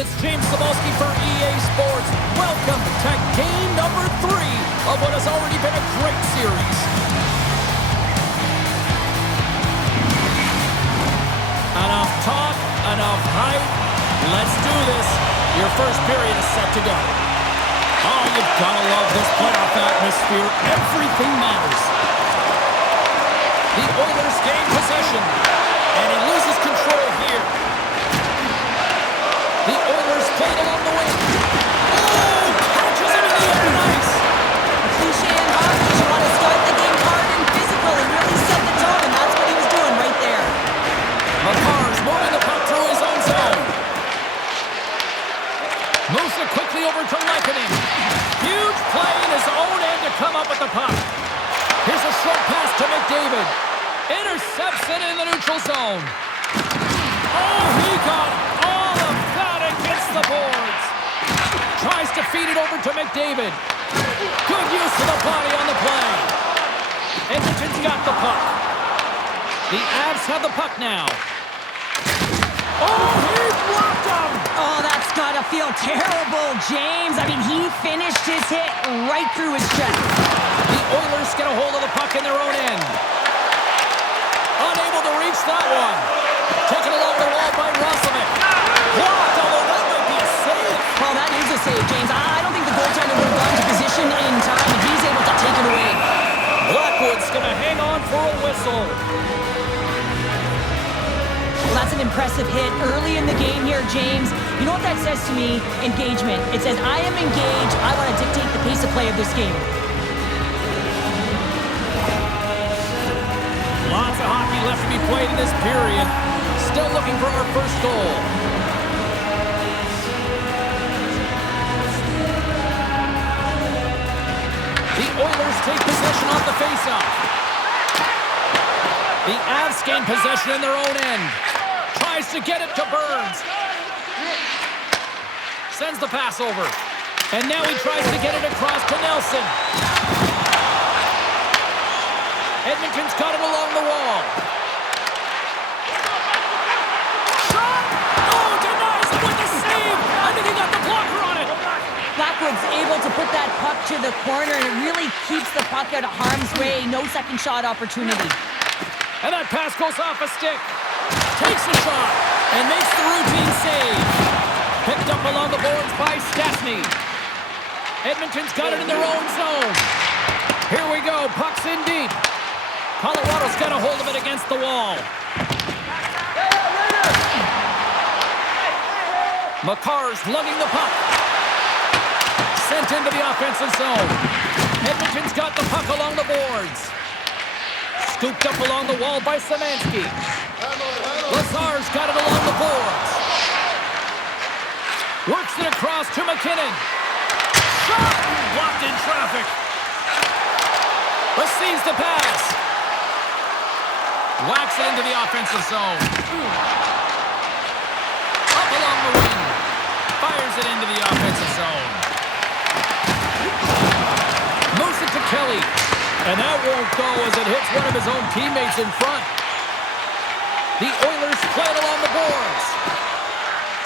it's James Cebulski for EA Sports. Welcome to game number 3 of what has already been a great series. Enough talk, enough hype. Let's do this. Your first period is set to go. Oh, you've got to love this playoff atmosphere. Everything matters. The Oilers gain possession, and he loses control here. The Oilers played along the wing. Oh, catches him in the open ice. Cliche in hockey, you want to start the game hard and physical and really set the tone, and that's what he was doing right there. McCarr's moving the puck through his own zone. Moves it quickly over to Lekanen. Huge play in his own end to come up with the puck. Here's a short pass to McDavid. Intercepts it in the neutral zone. Oh, he got all of that against the boards. Tries to feed it over to McDavid. Good use of the body on the play. Edmonton's got the puck. The Avs have the puck now. Oh, he blocked him! Oh, that's got to feel terrible, James. I mean, he finished his hit right through his chest. The Oilers get a hold of the puck in their own end. Unable to reach that one. Taken along the wall by Roslovic. Blocked, although that might be a save. Well, that is a save, James. I don't think the goaltender would have gone to position in time, and he's able to take it away. Blackwood's going to hang on for a whistle. Well, that's an impressive hit early in the game here, James. You know what that says to me? Engagement. It says, I am engaged. I want to dictate the pace of play of this game. Lots of hockey left to be played in this period. Still looking for our first goal. The Oilers take possession off the faceoff. The Avs gain possession in their own end. Tries to get it to Burns. Sends the pass over. And now he tries to get it across to Nelson. Edmonton's got it along the wall. Shot! Oh, denies it with the save! I think he got the blocker on it. Blackwood's able to put that puck to the corner, and it really keeps the puck out of harm's way. No second shot opportunity. And that pass goes off a stick. Takes a shot and makes the routine save. Picked up along the boards by Stanley. Edmonton's got it in their own zone. Here we go. Puck's in deep. Colorado's got a hold of it against the wall. McCarr's lugging the puck. Sent into the offensive zone. Edmonton's got the puck along the boards. Scooped up along the wall by Szymanski. Lazar's got it along the boards. Works it across to McKinnon. Shot! Blocked in traffic. Receives the pass. Whacks it into the offensive zone. Up along the wing. Fires it into the offensive zone. Moves it to Kelly. And that won't go as it hits one of his own teammates in front. The Oilers play it along the boards.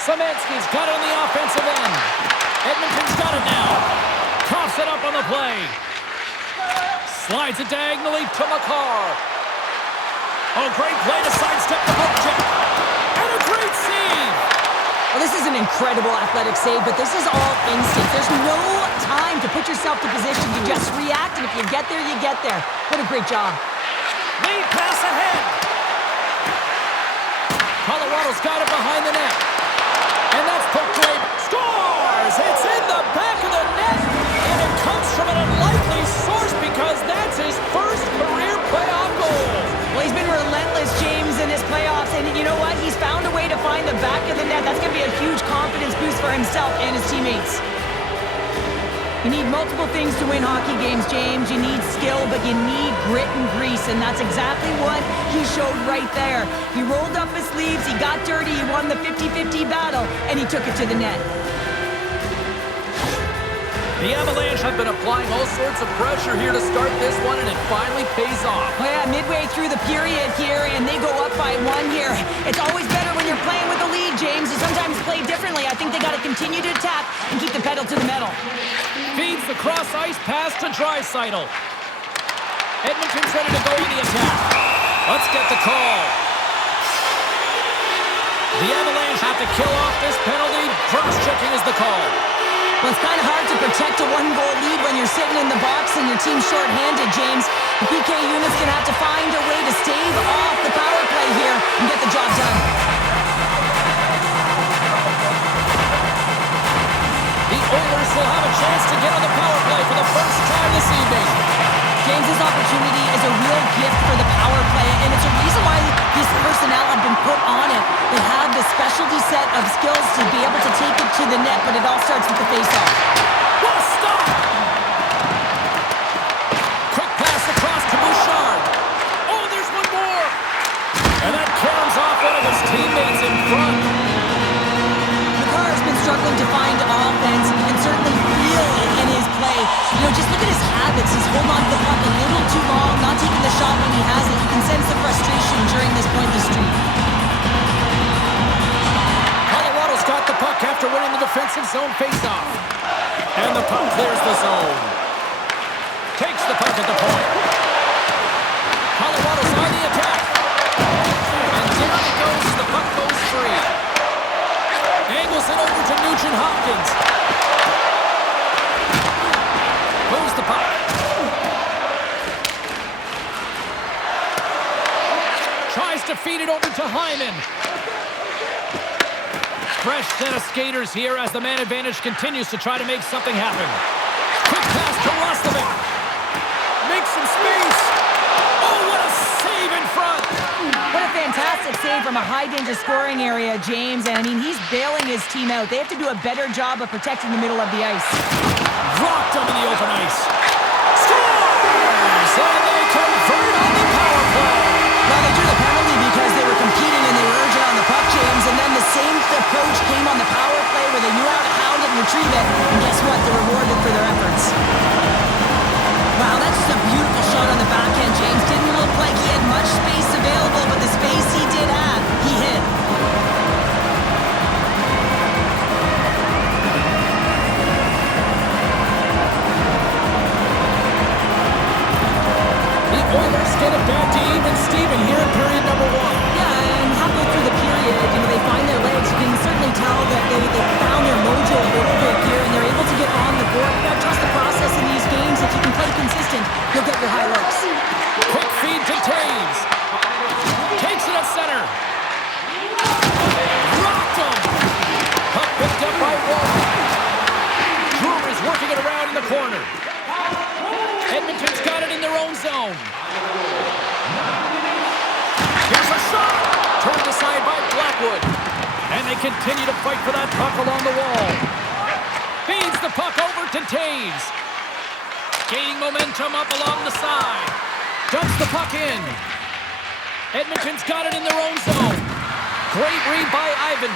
Szymanski's got it on the offensive end. Edmonton's got it now. Coughs it up on the play. Slides it diagonally to McCarr. Oh, great play to sidestep the hook check. And a great save. Well, this is an incredible athletic save, but this is all instinct. There's no time to put yourself to position. You just react, and if you get there, you get there. What a great job. Lead pass ahead. Colorado's got it behind the net. And that's poked away. Scores! It's in the back of the net. And it comes from an unlikely source because that's his first career playoff goal. Well, he's been relentless, James, in his playoffs. And you know what? He's found a way to find the back of the net. That's going to be a huge confidence boost for himself and his teammates. You need multiple things to win hockey games, James. You need skill, but you need grit and grease, and that's exactly what he showed right there. He rolled up his sleeves, he got dirty, he won the 50-50 battle, and he took it to the net. The Avalanche have been applying all sorts of pressure here to start this one, and it finally pays off. Well, yeah, midway through the period here, and they go up by 1 here. It's always better when you're playing with a lead, James. You sometimes play differently. I think they got to continue to attack and keep the pedal to the metal. Feeds the cross-ice pass to Draisaitl. Edmonton's ready to go on the attack. Let's get the call. The Avalanche have to kill off this penalty. Cross-checking is the call. Well, it's kind of hard to protect a 1-goal lead when you're sitting in the box and your team's shorthanded, James. The PK unit's going to have to find a way to stave off the power play here and get the job done. The Oilers will have a chance to get on the power play for the first time this evening. James, this opportunity is a real gift for the power play, and it's a reason why this personnel have been put on it. They have the specialty set of skills to be able to take it to the net, but it all starts with the faceoff. What a stop! Quick pass across to Bouchard. Oh, there's one more! And that caroms off one of his teammates in front. McCarr's been struggling to find offense. You can certainly feel it in his play. You know, just look at his habits. He's holding on to the puck a little too long, not taking the shot when he has it. You can sense the frustration during this point in the streak. Colorado's got the puck after winning the defensive zone faceoff. And the puck clears the zone. Takes the puck at the point. Colorado's on the attack. And down it goes. The puck goes free. Angles it over to Nugent-Hopkins. Moves the puck. Tries to feed it over to Hyman. Fresh set of skaters here as the man advantage continues to try to make something happen. Quick pass to Roslovic. Makes some space. Oh, what a save in front. What a fantastic save from a high-danger scoring area, James. And, I mean, he's bailing his team out. They have to do a better job of protecting the middle of the ice. Rocked him in the open ice. Scores! And they convert on the power play. Well, they drew the penalty because they were competing and they were urgent on the puck, James. And then the same approach came on the power play where they knew how to hound it and retrieve it. And guess what? They're rewarded for their efforts. Wow, that's just a beautiful shot on the backhand, James. Didn't look like he had much space available, but the space he did have, he hit. The Oilers get it back to even Steven here in period number 1. Yeah, and halfway through the period, you know, they find their legs. You can certainly tell that they found their mojo a little bit here, and they're able to get on the board. You gotta trust the process in these games. If you can play consistent, you'll get your high looks. Quick feed to Taves. Takes it at center. Rocked him. Puck picked up by Walton. Brewer's working it around in the corner. Edmonton's got it in their own zone. Here's a shot. Turned aside by Blackwood. And they continue to fight for that puck along the wall. Feeds the puck over to Taves. Gaining momentum up along the side. Dumps the puck in. Edmonton's got it in their own zone. Great read by Ivan.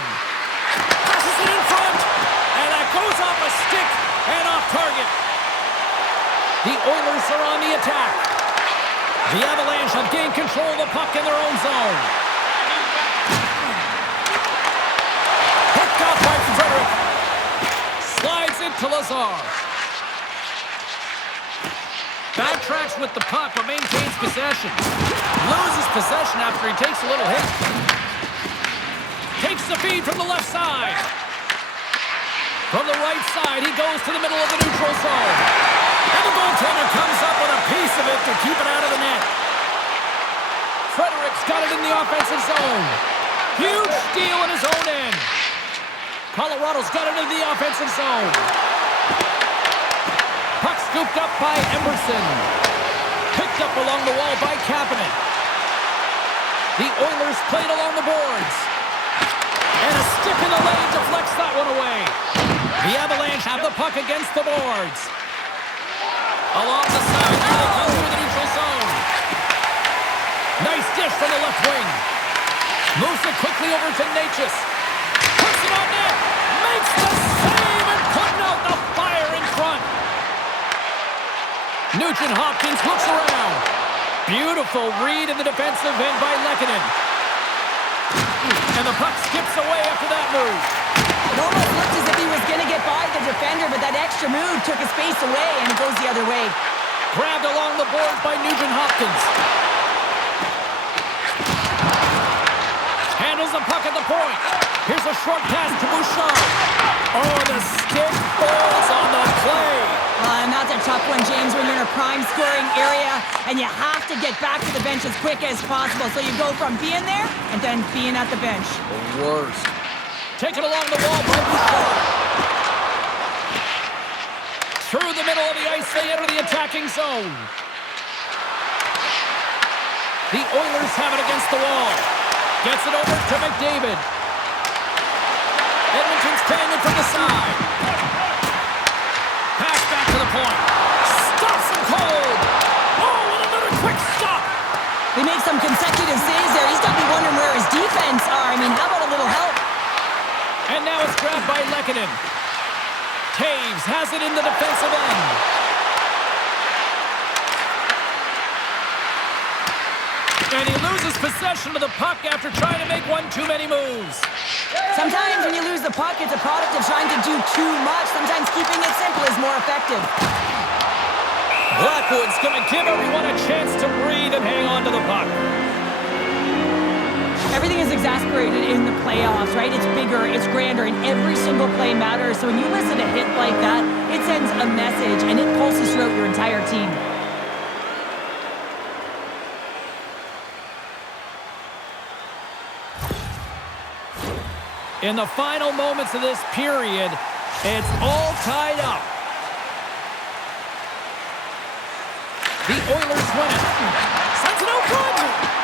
Passes it in front. And that goes off a stick and off target. The Oilers are on the attack. The Avalanche have gained control of the puck in their own zone. Picked off by Frederick. Slides it to Lazar. Backtracks with the puck but maintains possession. Loses possession after he takes a little hit. Takes the feed from the left side. From the right side, he goes to the middle of the neutral zone. And the goaltender comes up with a piece of it to keep it out of the net. Frederick's got it in the offensive zone. Huge steal in his own end. Colorado's got it in the offensive zone. Puck scooped up by Emerson. Picked up along the wall by Kapanen. The Oilers played along the boards. And a stick in the lane deflects that one away. The Avalanche have the puck against the boards. Along the side, here they come through the neutral zone. Nice dish from the left wing. Moves it quickly over to Natchez. Puts it on net. Makes the save and putting out the fire in front. Nugent Hopkins looks around. Beautiful read in the defensive end by Lehkonen. And the puck skips away after that move. It almost looked as if he was going to get by the defender, but that extra move took his space away, and it goes the other way. Grabbed along the boards by Nugent Hopkins. Handles the puck at the point. Here's a short pass to Bouchard. Oh, the stick falls on the play. And that's a tough one, James, when you're in a prime scoring area, and you have to get back to the bench as quick as possible. So you go from being there and then being at the bench. The worst. Taken along the wall by Bouchard. Through the middle of the ice, they enter the attacking zone. The Oilers have it against the wall. Gets it over to McDavid. Edmonton's playing it from the side. Pass back to the point. Stops him cold. Oh, and another quick stop. They make some consecutive saves there. He's got to be wondering where his defense are. I mean, how about a little help? And now it's grabbed by Lehkonen. Taves has it in the defensive end. And he loses possession of the puck after trying to make one too many moves. Sometimes when you lose the puck, it's a product of trying to do too much. Sometimes keeping it simple is more effective. Blackwood's going to give everyone a chance to breathe and hang on to the puck. Everything is exasperated in the playoffs, right? It's bigger, it's grander, and every single play matters. So when you listen to a hit like that, it sends a message, and it pulses throughout your entire team. In the final moments of this period, it's all tied up. The Oilers win it. Sends it out front.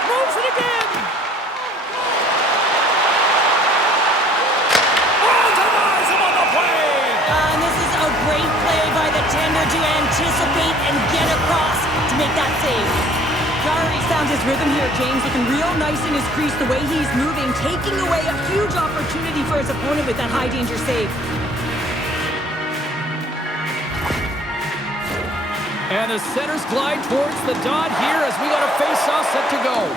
Moves it again. Oh, denies him on the play. And this is a great play by the tender to anticipate and get across to make that save. Gary found his rhythm here, James, looking real nice in his crease the way he's moving, taking away a huge opportunity for his opponent with that high-danger save. And the centers glide towards the dot here as we got a face-off set to go.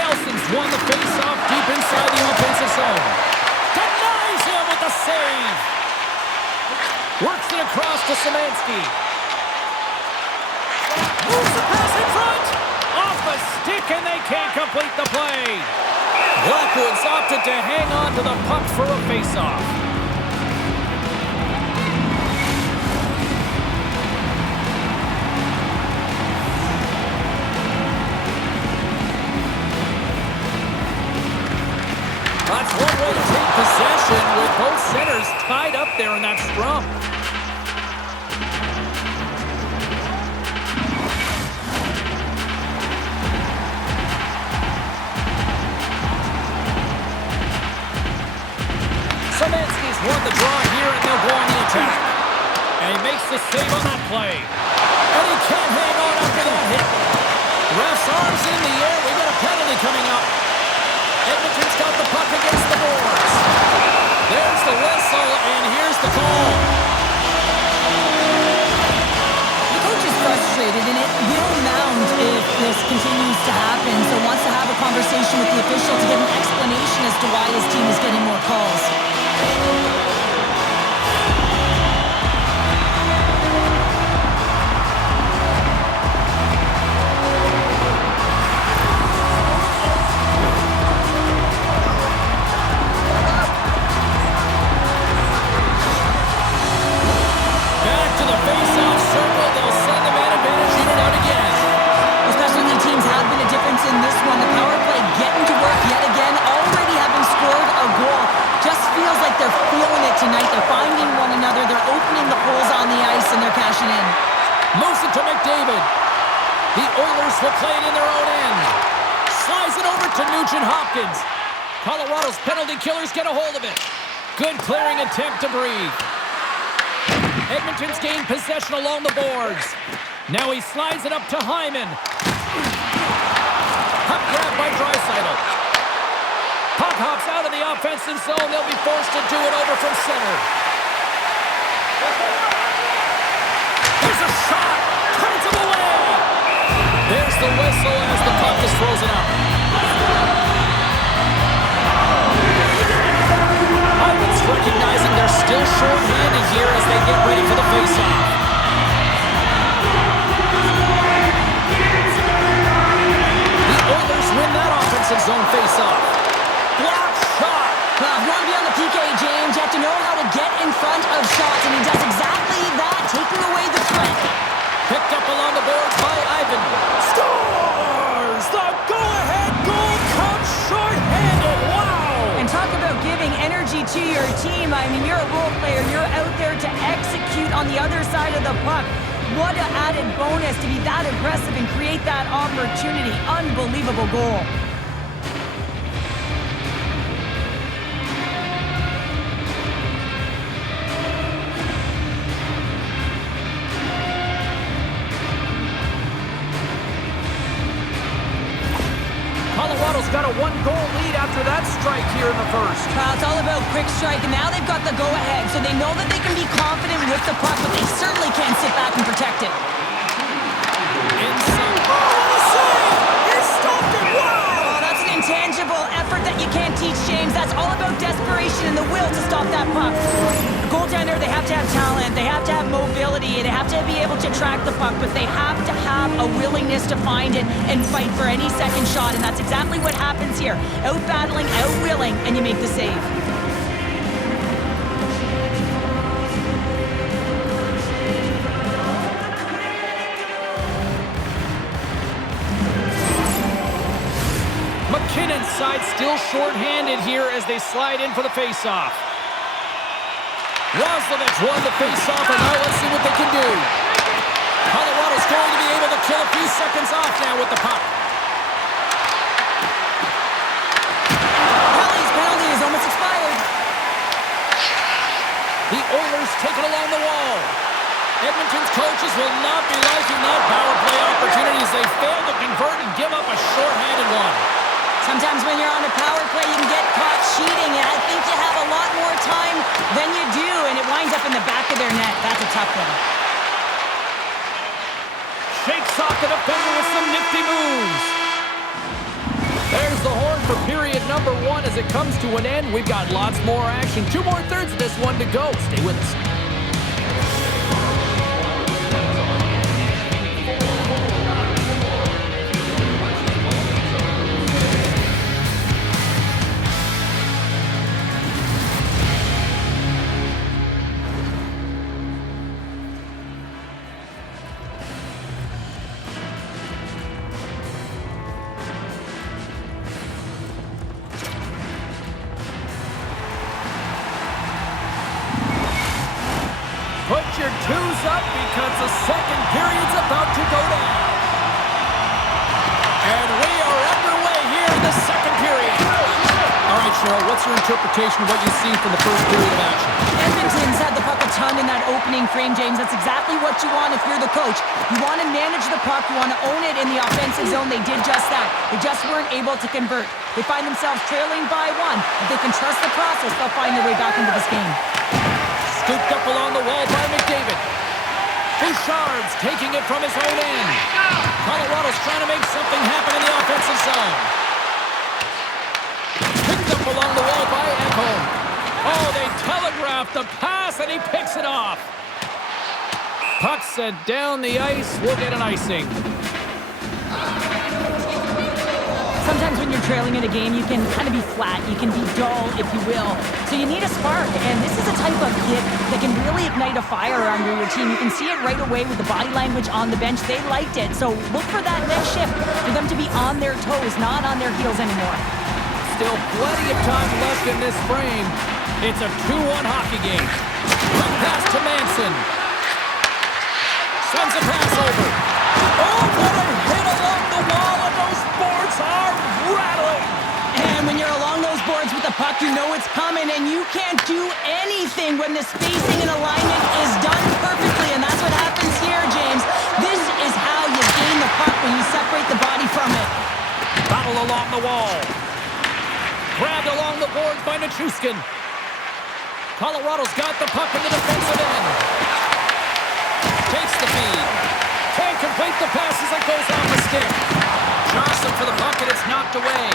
Nelson's won the face-off deep inside the offensive zone. Denies him with the save. Works it across to Szymanski. Moves the pass in front. Off the stick, and they can't complete the play. Blackwood's opted to hang on to the puck for a face-off. That's one way to take possession with both centers tied up there in that scrum. Szymanski's won the draw here, and they'll go on the attack. And he makes the save on that play. And he can't hang on after that hit. Ref's arms in the air. We got a penalty coming up. Edmonton's got the puck against the boards. There's the whistle, and here's the call. The coach is frustrated, and it will mount if this continues to happen. So wants to have a conversation with the official to get an explanation as to why his team is getting more calls. Moves it to McDavid. The Oilers will play it in their own end. Slides it over to Nugent Hopkins. Colorado's penalty killers get a hold of it. Good clearing attempt to breathe. Edmonton's gained possession along the boards. Now he slides it up to Hyman. Puck grabbed by Draisaitl. Puck hops out of the offensive zone. They'll be forced to do it over from center. throws it up. Ivan's recognizing they're still short-handed here as they get ready for the face-off. The Oilers win that offensive zone face-off. Block shot. Well, if you want to be on the PK, James, you have to know how to get in front of shots, and he does exactly that, taking away the threat. Picked up along the boards by Ivan. Scores! The go-ahead goal comes short-handed. Wow! And talk about giving energy to your team. I mean, you're a role player. You're out there to execute on the other side of the puck. What an added bonus to be that aggressive and create that opportunity. Unbelievable goal. Colorado's got a one-goal lead after that strike here in the first. Well, it's all about quick strike, and now they've got the go-ahead, so they know that they can be confident with the puck, but they certainly can't sit back and protect it. Inside. Oh, the save! He stopped it! Wow! Oh, that's an intangible effort that you can't teach, James. That's all about desperation and the will to stop that puck. The goaltender, they have to have talent, they have to have mobility, they have to be able to track the puck, but they have to have a willingness to find it and fight for any second shot, and that's exactly what happens here. Out-battling, out-willing, and you make the save. McKinnon's side still short-handed here as they slide in for the face-off. Roslovich won the face-off, and now let's see what they can do. Colorado's going to be able to kill a few seconds off now with the puck. Kelly's penalty is almost expired. The Oilers take it along the wall. Edmonton's coaches will not be liking that power play opportunity as they fail to convert and give up a short-handed one. Sometimes when you're on a power play, you can get caught cheating, and I think you have a lot more time than you do, and it winds up in the back of their net. That's a tough one. Shakes off the defender with some nifty moves. There's the horn for period number 1 as it comes to an end. We've got lots more action. 2 more thirds of this one to go. Stay with us. Put your twos up because the second period's about to go down. And we are underway here in the second period. All right, Cheryl, what's your interpretation of what you see from the first period of action? Edmonton's had the puck a ton in that opening frame, James. That's exactly what you want if you're the coach. You want to manage the puck. You want to own it in the offensive zone. They did just that. They just weren't able to convert. They find themselves trailing by 1. If they can trust the process, they'll find their way back into this game. Scooped up along the wall by McDavid. Bouchard's taking it from his own end. Colorado's trying to make something happen in the offensive zone. Picked up along the wall by Ekholm. Oh, they telegraphed the pass, and he picks it off. Puck sent down the ice. We'll get an icing. Sometimes when you're trailing in a game, you can kind of be flat. You can be dull, if you will. So you need a spark, and this is a type of hit that can really ignite a fire under your team. You can see it right away with the body language on the bench. They liked it. So look for that next shift, for them to be on their toes, not on their heels anymore. Still plenty of time left in this frame. It's a 2-1 hockey game. Quick pass to Manson. Sends a pass over. Oh, what a hit along the wall, and those boards are rattling. And when you're along those boards with the puck, you know it's coming, and you can't do anything when the spacing and alignment is done perfectly, and that's what happens here, James. This is how you gain the puck, when you separate the body from it. Battle along the wall. Grabbed along the boards by Nichushkin. Colorado's got the puck in the defensive end. Takes the feed. Can't complete the pass as it goes off the stick. Johnson for the puck knocked away.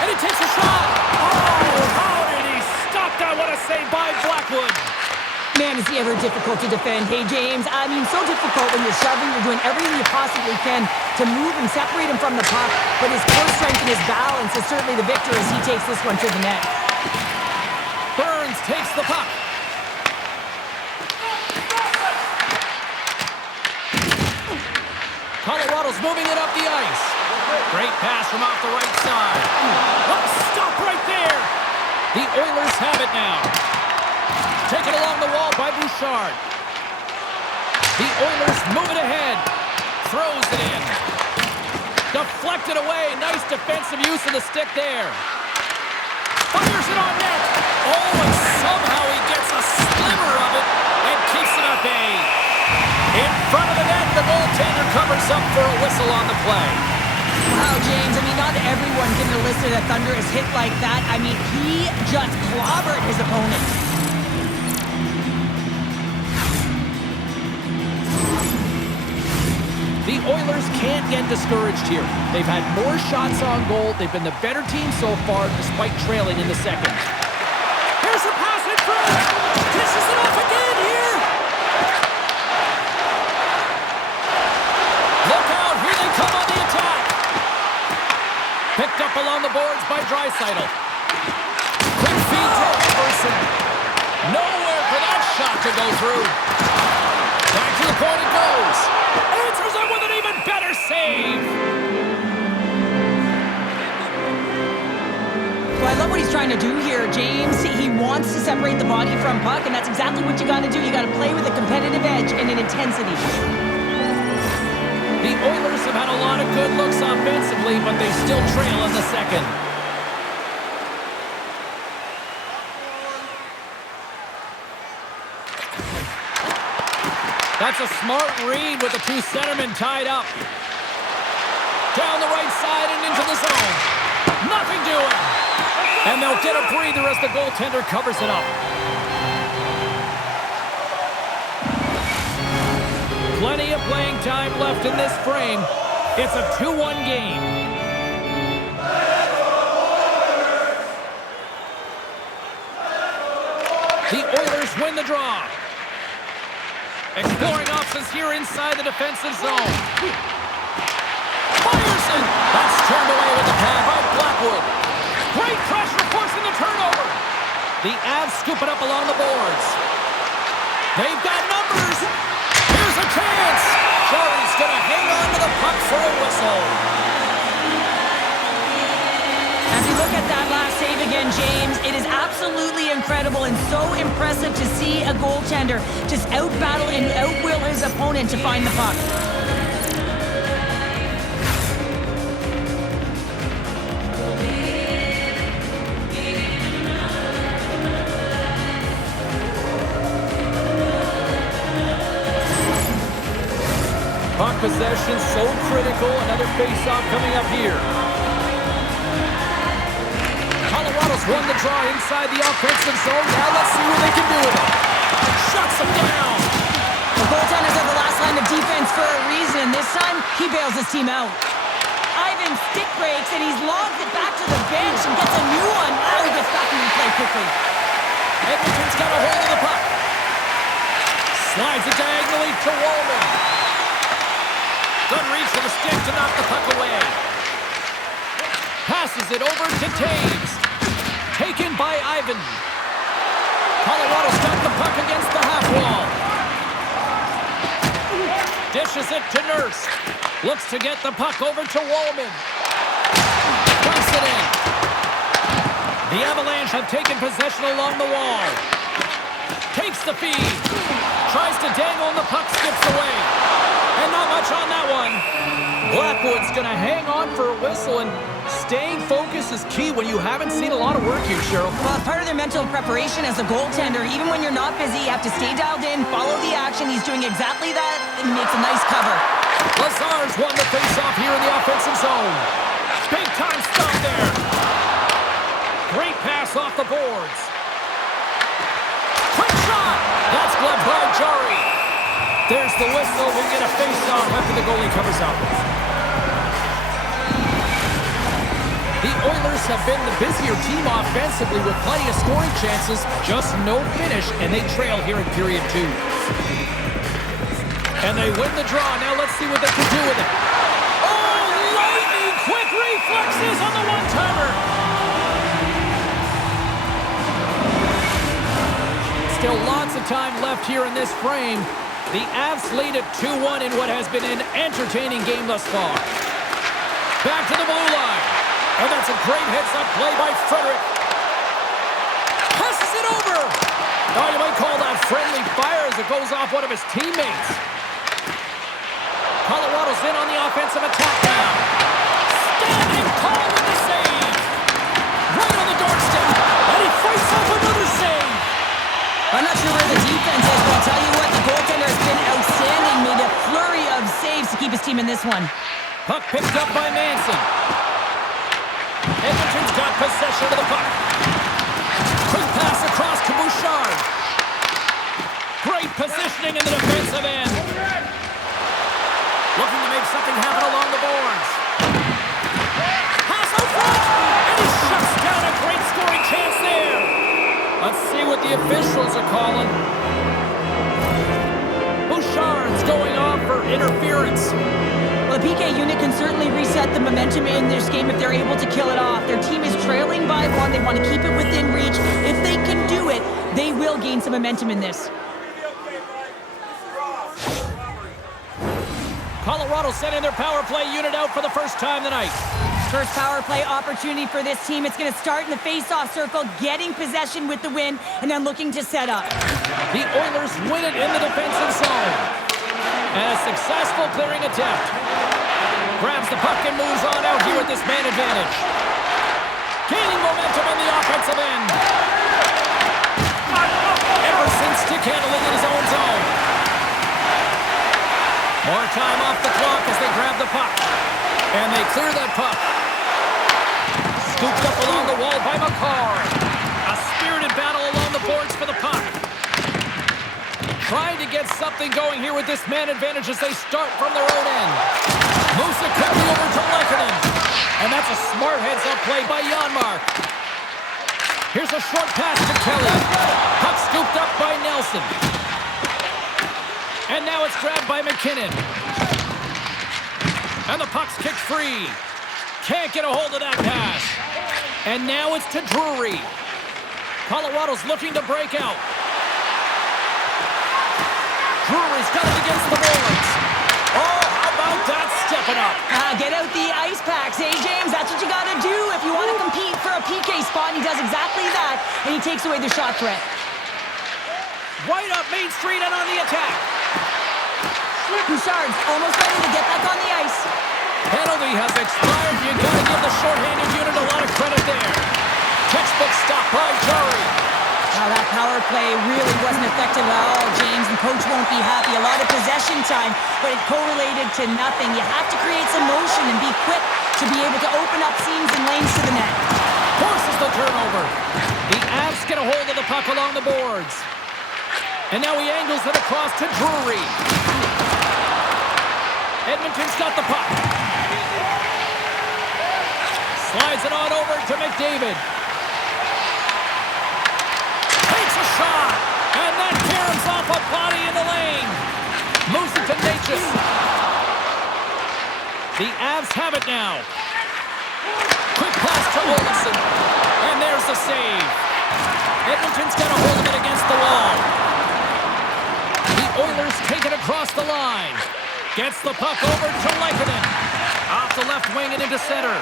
And he takes a shot. Oh, how did he stop that? What a save by Blackwood. Man, is he ever difficult to defend. Hey, James, I mean, so difficult when you're shoving. You're doing everything you possibly can to move and separate him from the puck. But his core strength and his balance is certainly the victor as he takes this one to the net. Burns takes the puck. Colorado's moving it up the ice. Great pass from off the right side. Oh, stop right there. The Oilers have it now. Taken along the wall by Bouchard. The Oilers move it ahead. Throws it in. Deflected away. Nice defensive use of the stick there. Fires it on net. Oh, and somehow he gets a sliver of it and keeps it at bay. In front of the net, the goaltender covers up for a whistle on the play. Wow, James, I mean, not everyone can elicit a thunderous hit like that. I mean, he just clobbered his opponent. The Oilers can't get discouraged here. They've had more shots on goal. They've been the better team so far, despite trailing in the second. Here's a pass in front. Dishes it off again here. Look out. Here they come on the attack. Picked up along the boards by Draisaitl. Quick feed to Anderson. Nowhere for that shot to go through. Back to the point it goes. Answers it with an even better save. Well, I love what he's trying to do here, James. He wants to separate the body from puck, and that's exactly what you got to do. You got to play with a competitive edge and an intensity. The Oilers have had a lot of good looks offensively, but they still trail in the second. That's a smart read with the two centermen tied up. Down the right side and into the zone. Nothing doing. And they'll get a breather as the goaltender covers it up. Plenty of playing time left in this frame. It's a 2-1 game. The Oilers win the draw. Exploring options here inside the defensive zone. Fires it. That's turned away with the pad by Blackwood. Great pressure forcing the turnover. The Avs scoop it up along the boards. They've got numbers. Here's a chance. Jarry's going to hang on to the puck for a whistle. As you look at that last save again, James, it is absolutely incredible and so impressive to see a goaltender just out-battle and out-will his opponent to find the puck. Puck possession so critical. Another face-off coming up here. Colorado's won the draw inside the offensive zone. Now let's see what they can do with it. Shuts them down. The goaltenders are the last line of defense for a reason, and this time, he bails his team out. Ivan stick breaks, and he's logged it back to the bench and gets a new one. Now he gets back into play quickly. Edmonton's got a hold of the puck. Slides it diagonally to Wallman. Good reach for the stick to knock the puck away. Passes it over to Taves. Taken by Ivan. Colorado's got the puck against the half wall. Dishes it to Nurse. Looks to get the puck over to Wallman. Dumps it in. The Avalanche have taken possession along the wall. Takes the feed. Tries to dangle and the puck skips away. And not much on that one. Blackwood's going to hang on for a whistle, and staying focused is key when you haven't seen a lot of work here, Cheryl. Well, part of their mental preparation as a goaltender, even when you're not busy, you have to stay dialed in, follow the action. He's doing exactly that, and makes a nice cover. Lazar's won the face-off here in the offensive zone. Big-time stop there. Great pass off the boards. Quick shot. That's gloved by Jarry. There's the whistle. We'll get a face-off after the goalie covers up. The Oilers have been the busier team offensively with plenty of scoring chances, just no finish, and they trail here in period 2. And they win the draw. Now let's see what they can do with it. Oh, lightning quick reflexes on the one-timer. Still lots of time left here in this frame. The Avs lead at 2-1 in what has been an entertaining game thus far. Back to the blue line. And that's a great heads-up play by Frederick. Passes it over. Oh, you might call that friendly fire as it goes off one of his teammates. Colorado's in on the offensive attack now. Standing tall with the save. Right on the doorstep. And he fights off another save. I'm not sure where the defense is, but I'll tell you what, the goaltender has been outstanding. Made a flurry of saves to keep his team in this one. Puck picked up by Manson. Edmonton's got possession of the puck. Quick pass across to Bouchard. Great positioning in the defensive end. Looking to make something happen along the boards. Pass out front, and he shuts down a great scoring chance there. Let's see what the officials are calling. Bouchard's going off for interference. Well, the PK unit can certainly reset the momentum in this game if they're able to kill it off. Their team is trailing by 1. They want to keep it within reach. If they can do it, they will gain some momentum in this. Colorado sending their power play unit out for the first time tonight. First power play opportunity for this team. It's going to start in the face-off circle, getting possession with the win, and then looking to set up. The Oilers win it in the defensive zone. And a successful clearing attempt. Grabs the puck and moves on out here with this man advantage. Gaining momentum in the offensive end. Emerson stick handling in his own zone. More time off the clock as they grab the puck. And they clear that puck. Scooped up along the wall by McCarr. A spirited battle along the boards for the puck. Trying to get something going here with this man advantage as they start from their own end. Moves it quickly over to Lehkonen. And that's a smart heads-up play by Janmark. Here's a short pass to Kelly. Puck scooped up by Nelson. And now it's grabbed by McKinnon. And the puck's kicked free. Can't get a hold of that pass. And now it's to Drury. Colorado's looking to break out. Drury's got it against the boards. Oh, how about that stepping up? Get out the ice packs, eh, James? That's what you got to do if you want to compete for a PK spot. And he does exactly that, and he takes away the shot threat. Right up Main Street and on the attack. Bouchard's almost ready to get back on the ice. Penalty has expired. You got to give the shorthanded unit a lot of credit there. Textbook stop by Drury. Now that power play really wasn't effective at all, James. The coach won't be happy. A lot of possession time, but it correlated to nothing. You have to create some motion and be quick to be able to open up seams and lanes to the net. Forces the turnover. The Avs get a hold of the puck along the boards. And now he angles it across to Drury. Edmonton's got the puck. Slides it on over to McDavid. Takes a shot. And that caroms off a body in the lane. Moves it to Natchez. The Avs have it now. Quick pass to Olsen. And there's the save. Edmonton's got a hold of it against the wall. The Oilers take it across the line. Gets the puck over to Lehkonen. Off the left wing and into center.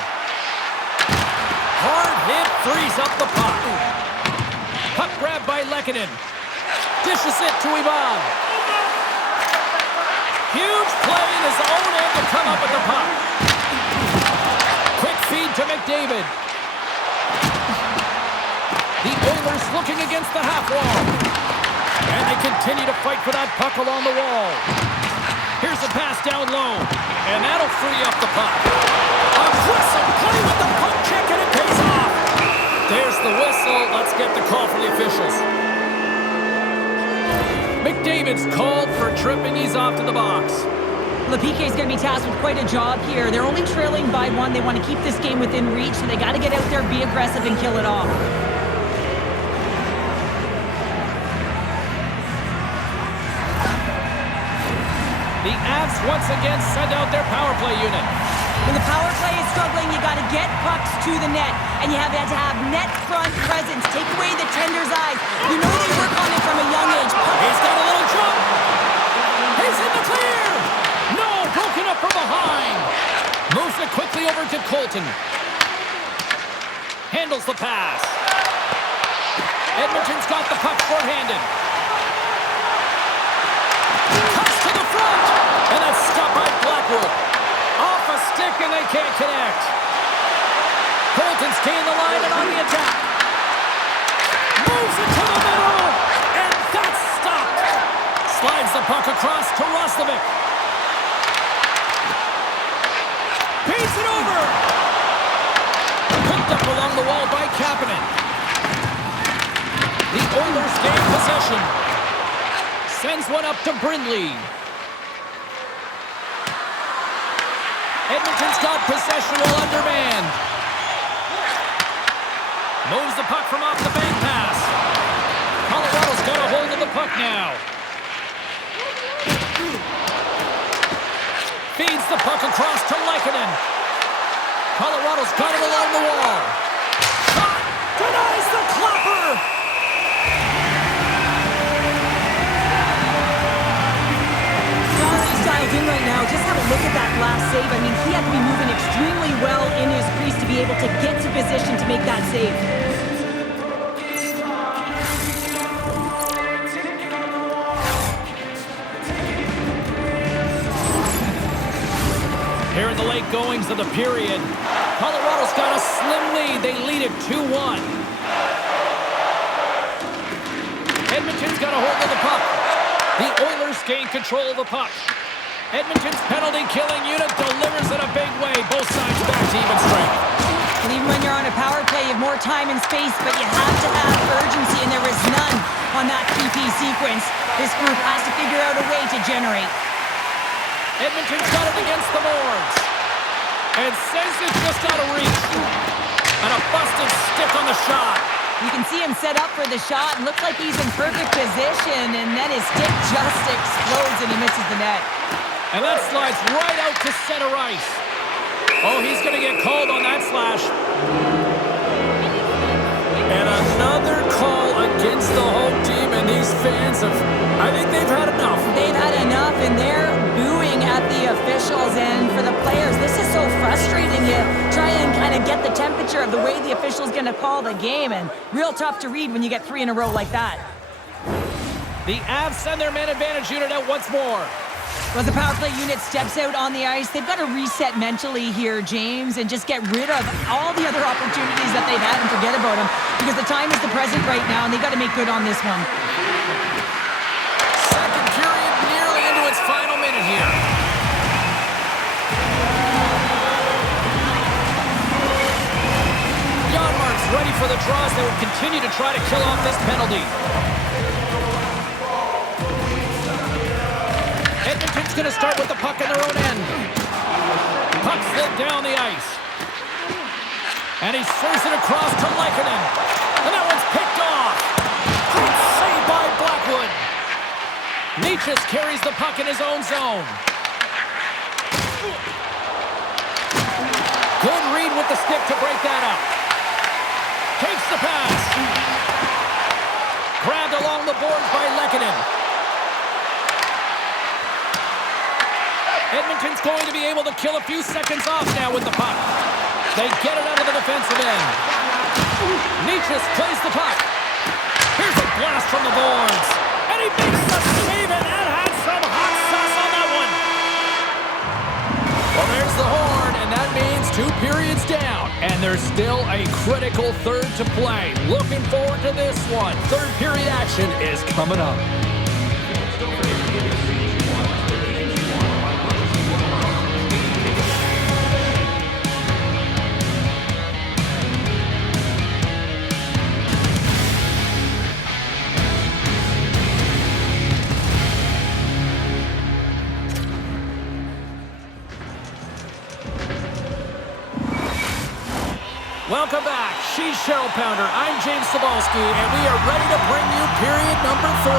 Hard hit frees up the puck. Puck grabbed by Lehkonen. Dishes it to Ivan. Huge play in his own end to come up with the puck. Quick feed to McDavid. The Oilers looking against the half wall. And they continue to fight for that puck along the wall. Here's a pass down low. And that'll free up the puck. Aggressive play with the poke check, and it pays off. There's the whistle. Let's get the call from the officials. McDavid's called for tripping. He's off to the box. Well, the PK is going to be tasked with quite a job here. They're only trailing by 1. They want to keep this game within reach, so they got to get out there, be aggressive, and kill it off. The Avs once again send out their power play unit. When the power play is struggling, you got to get pucks to the net, and you have to have net front presence. Take away the tender's eyes. You know they work on it from a young age. He's got a little jump. He's in the clear. No, broken up from behind. Moves it quickly over to Colton. Handles the pass. Edmonton's got the puck short-handed. Cuts to the front. And that's stopped by Blackwood. Off a stick and they can't connect. Colton's gained the line and on the attack. Moves it to the middle. And that's stopped. Slides the puck across to Roslovic. Paints it over. Picked up along the wall by Kapanen. The Oilers gain possession. Sends one up to Brindley. Edmonton's got possession while undermanned. Moves the puck from off the bank pass. Colorado's got a hold of the puck now. Feeds the puck across to Lehkonen. Colorado's got it along the wall. Shot! Denies the clapper! In right now, just have a look at that last save. I mean, he had to be moving extremely well in his crease to be able to get to position to make that save. Here in the late goings of the period, Colorado's got a slim lead. They lead it 2-1. Edmonton's got a hold of the puck. The Oilers gain control of the puck. Edmonton's penalty-killing unit delivers in a big way. Both sides back to even strength. And even when you're on a power play, you have more time and space, but you have to have urgency, and there is none on that PP sequence. This group has to figure out a way to generate. Edmonton's got it against the boards. And sends it just out of reach. And a busted stick on the shot. You can see him set up for the shot, and looks like he's in perfect position, and then his stick just explodes, and he misses the net. And that slides right out to center ice. Oh, he's going to get called on that slash. And another call against the home team, and these fans I think they've had enough. They've had enough, and they're booing at the officials. And for the players, this is so frustrating. You try and kind of get the temperature of the way the official's going to call the game, and real tough to read when you get 3 in a row like that. The Avs send their man advantage unit out once more. Well, the power play unit steps out on the ice. They've got to reset mentally here, James, and just get rid of all the other opportunities that they've had and forget about them, because the time is the present right now, and they've got to make good on this one. Second period nearly into its final minute here. Janmark's ready for the draws. They will continue to try to kill off this penalty. Edmonton's going to start with the puck in their own end. Puck slid down the ice. And he serves it across to Lehkonen. And that one's picked off. Great save by Blackwood. Nietzsche carries the puck in his own zone. Good read with the stick to break that up. Takes the pass. Grabbed along the boards by Lehkonen. Edmonton's going to be able to kill a few seconds off now with the puck. They get it out of the defensive end. Nietzsche plays the puck. Here's a blast from the boards. And he makes the save, and that had some hot sauce on that one. Well, there's the horn, and that means 2 periods down. And there's still a critical third to play. Looking forward to this one. Third period action is coming up. Welcome back. She's Cheryl Pounder. I'm James Cebulski, and we are ready to bring you period number 3.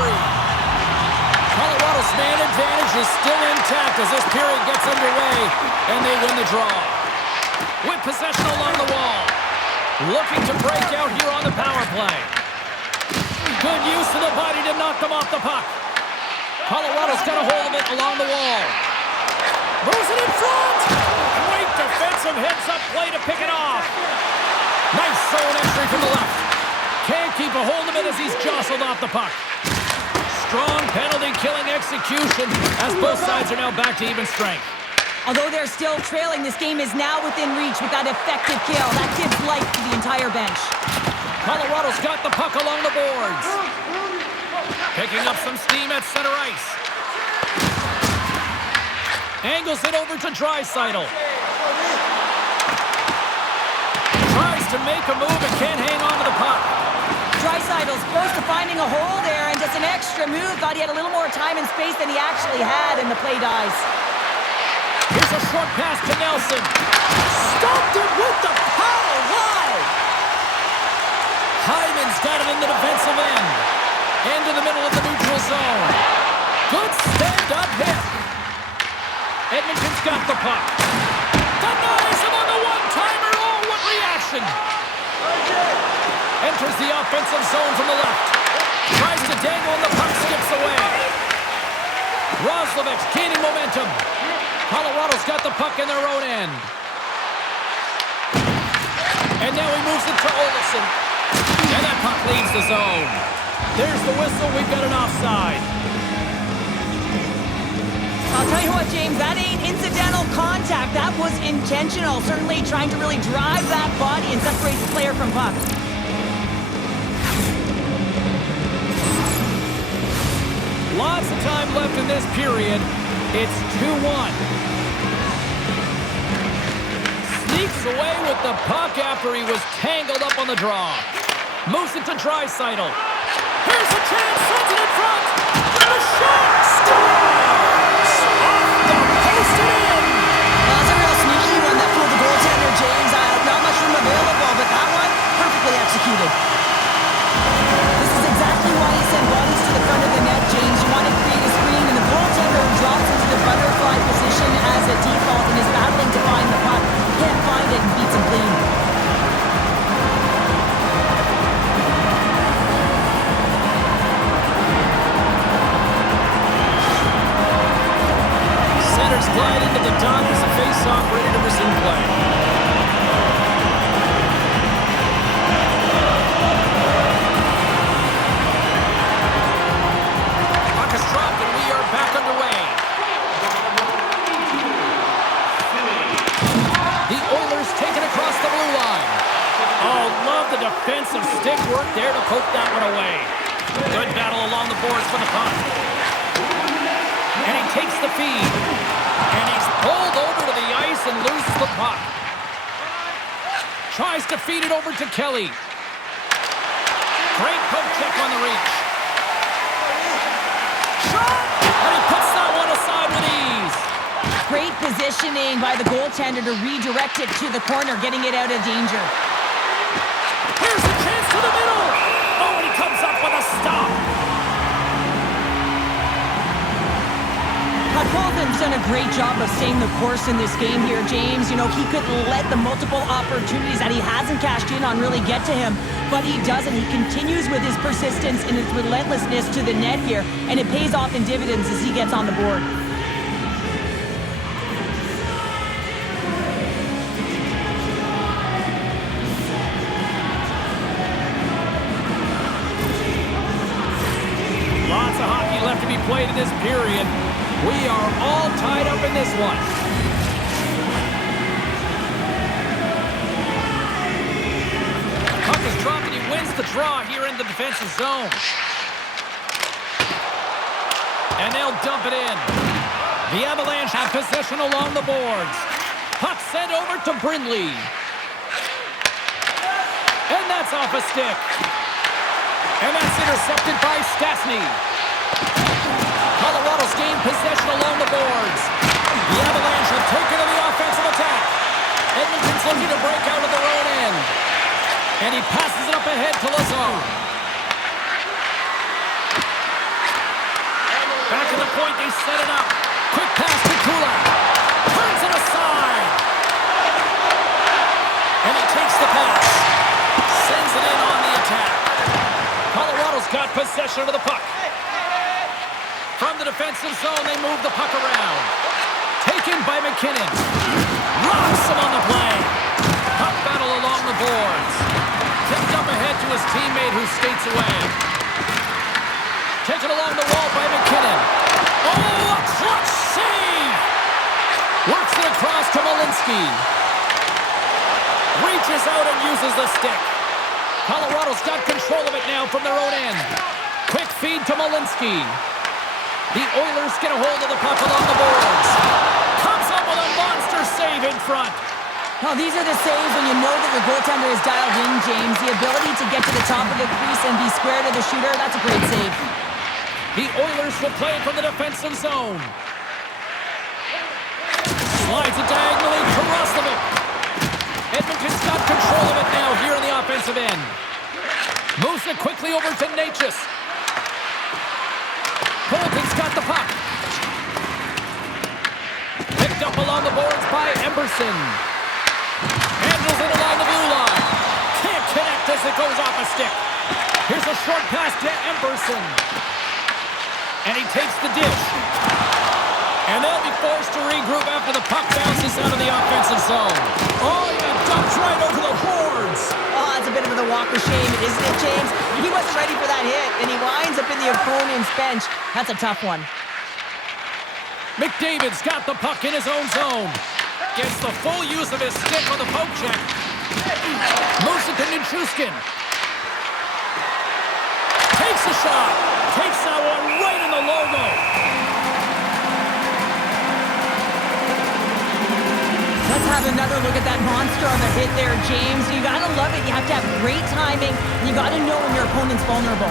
Colorado's man advantage is still intact as this period gets underway, and they win the draw. With possession along the wall. Looking to break out here on the power play. Good use of the body to knock them off the puck. Colorado's got a hold of it along the wall. Moves it in front. Great defensive heads-up play to pick it off. Nice zone entry from the left. Can't keep a hold of it as he's jostled off the puck. Strong penalty-killing execution as both sides are now back to even strength. Although they're still trailing, this game is now within reach with that effective kill. That gives life to the entire bench. Colorado's got the puck along the boards. Picking up some steam at center ice. Angles it over to Draisaitl. Tries to make a move and can't hang on to the puck. Draisaitl's close to finding a hole there, and just an extra move. Thought he had a little more time and space than he actually had, and the play dies. Here's a short pass to Nelson. Stopped it with the power. Wide. Hyman's got it in the defensive end. Into the middle of the neutral zone. Good stand-up hit. Edmonton's got the puck. Denies him on the one-timer. Oh, what reaction. Enters the offensive zone from the left. Tries to dangle and the puck skips away. Roslovic gaining momentum. Colorado's got the puck in their own end. And now he moves it to Olsen. And that puck leaves the zone. There's the whistle. We've got an offside. I'll tell you what, James, that ain't incidental contact. That was intentional. Certainly trying to really drive that body and separate the player from puck. Lots of time left in this period. It's 2-1. Sneaks away with the puck after he was tangled up on the draw. Moves it to Draisaitl. Here's a chance. Sends it in front. And a shot. Scores! Off the post and in. Well, that's a real sneaky one that fooled the goaltender, James. Not much room available, but that one, perfectly executed. This is exactly why he sent bodies to the front of the net, James. You want to create a screen, and the goaltender drops into the butterfly position as a default and is battling to find the puck. Can't find it and beats him clean. Centers glide into the dot as a face-off ready to resume play. Puck is dropped and we are back underway. The Oilers take it across the blue line. Oh, love the defensive stick work there to poke that one away. Good battle along the boards for the puck. And he takes the feed. And he's pulled over to the ice and loses the puck. Tries to feed it over to Kelly. Great poke check on the reach. Shot! And he puts that one aside with ease. Great positioning by the goaltender to redirect it to the corner, getting it out of danger. Here's a chance to the middle. Oh, and he comes up with a stop. Colton's done a great job of staying the course in this game here, James. You know, he could let the multiple opportunities that he hasn't cashed in on really get to him, but he doesn't. He continues with his persistence and his relentlessness to the net here, and it pays off in dividends as he gets on the board. Lots of hockey left to be played in this period. We are all tied up in this one. Puck is dropped and he wins the draw here in the defensive zone. And they'll dump it in. The Avalanche have possession along the boards. Puck sent over to Brindley. And that's off a stick. And that's intercepted by Stastny. Colorado's gained possession along the boards. The Avalanche have taken to the offensive attack. Edmonton's looking to break out of their own end. And he passes it up ahead to Lazar. Back at the point, they set it up. Quick pass to Kulak. Turns it aside. And he takes the pass. Sends it in on the attack. Colorado's got possession of the puck. From the defensive zone, they move the puck around. Taken by McKinnon. Rocks him on the play. Puck battle along the boards. Tipped up ahead to his teammate who skates away. Taken along the wall by McKinnon. Oh, a clutch save! Works it across to Malinsky. Reaches out and uses the stick. Colorado's got control of it now from their own end. Quick feed to Malinsky. The Oilers get a hold of the puck along the boards. Comes up with a monster save in front. Well, these are the saves when you know that your goaltender is dialed in, James. The ability to get to the top of the crease and be square to the shooter, that's a great save. The Oilers will play from the defensive zone. Slides it diagonally to Roslovic. Edmonton's got control of it now here on the offensive end. Moves it quickly over to Natchez. Colton's got the puck. Picked up along the boards by Emberson. Handles it along the blue line. Can't connect as it goes off a stick. Here's a short pass to Emberson. And he takes the dish. And they'll be forced to regroup after the puck bounces out of the offensive zone. Oh, he got dumped right over the boards. Oh, that's a bit of the walk of shame, isn't it, James? He wasn't ready for that hit, and he winds up in the opponent's bench. That's a tough one. McDavid's got the puck in his own zone. Gets the full use of his stick on the poke check. Moves it to Nichushkin. Takes a shot. Takes that one right in the logo. Let's have another look at that monster of a hit there, James. You gotta love it. You have to have great timing. You gotta know when your opponent's vulnerable.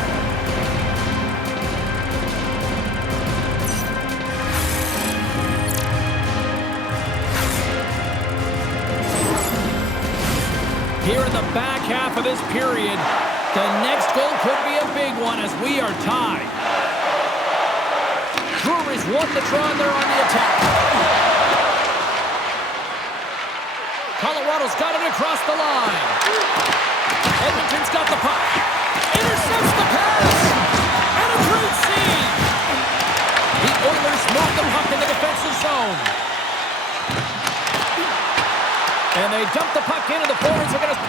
Here in the back half of this period, the next goal could be a big one as we are tied. Breweries won the draw and they're on the attack. Colorado's got it across the line. Edmonton's got the puck. Intercepts the pass. And a great save. The Oilers move the puck in the defensive zone. And they dump the puck in, and the forwards are going to...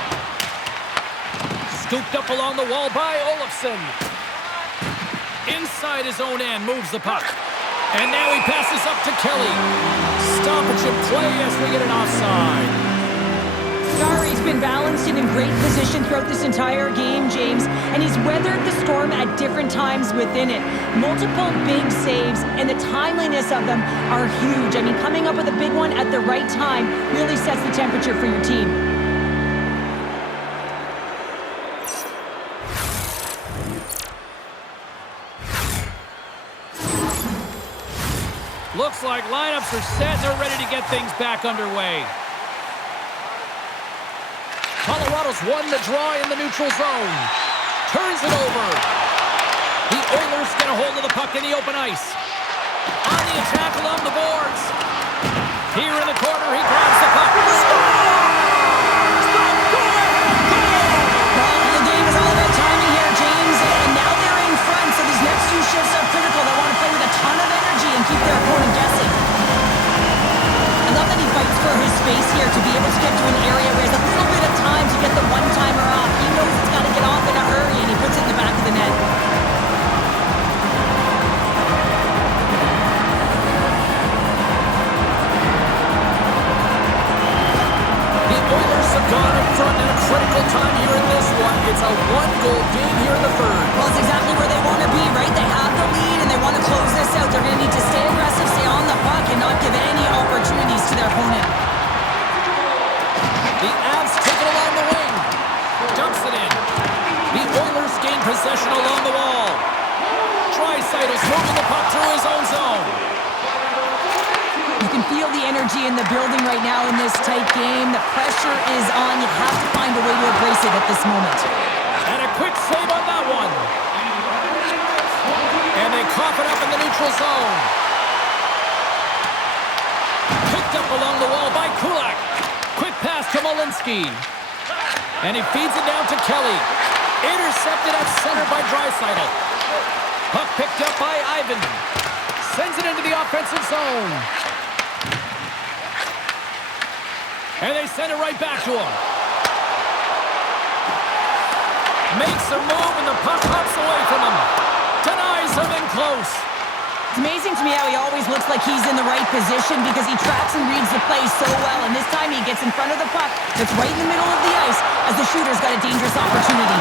Scooped up along the wall by Olofsson. Inside his own end, moves the puck. And now he passes up to Kelly. Stoppage in play as we get an offside. He's been balanced and in great position throughout this entire game, James, and he's weathered the storm at different times within it. Multiple big saves, and the timeliness of them are huge. I mean, coming up with a big one at the right time really sets the temperature for your team. Looks like lineups are set. They're ready to get things back underway. Colorado's won the draw in the neutral zone. Turns it over. The Oilers get a hold of the puck in the open ice. On the attack along the boards. Here in the corner, he grabs the puck. Scores! Go ahead! Well, the game is all about timing here, James, and now they're in front, so these next two shifts are critical. They want to play with a ton of energy and keep their opponent guessing. I love that he fights for his space here to be able to get to an area where there's a little bit of time to get the one-timer off. He knows it's got to get off in a hurry, and he puts it in the back of the net. The Oilers have gone in front at a critical time here in this one. It's a one-goal game here in the third. Well, it's exactly where they want to be, right? They have the lead, and they want to close this out. They're going to need to stay aggressive, stay on the puck, and not give any opportunities to their opponent. The Avs take it along the wing. Dumps it in. The Oilers gain possession along the wall. Draisaitl's moving the puck through his own zone. You can feel the energy energy in the building right now in this tight game. The pressure is on. You have to find a way to embrace it at this moment. And a quick save on that one. And they cough it up in the neutral zone. Picked up along the wall by Kulak. Quick pass to Malinsky. And he feeds it down to Kelly. Intercepted at center by Draisaitl. Puck picked up by Ivan. Sends it into the offensive zone. And they send it right back to him. Makes a move and the puck hops away from him. Denies him in close. It's amazing to me how he always looks like he's in the right position because he tracks and reads the play so well. And this time he gets in front of the puck that's right in the middle of the ice as the shooter's got a dangerous opportunity.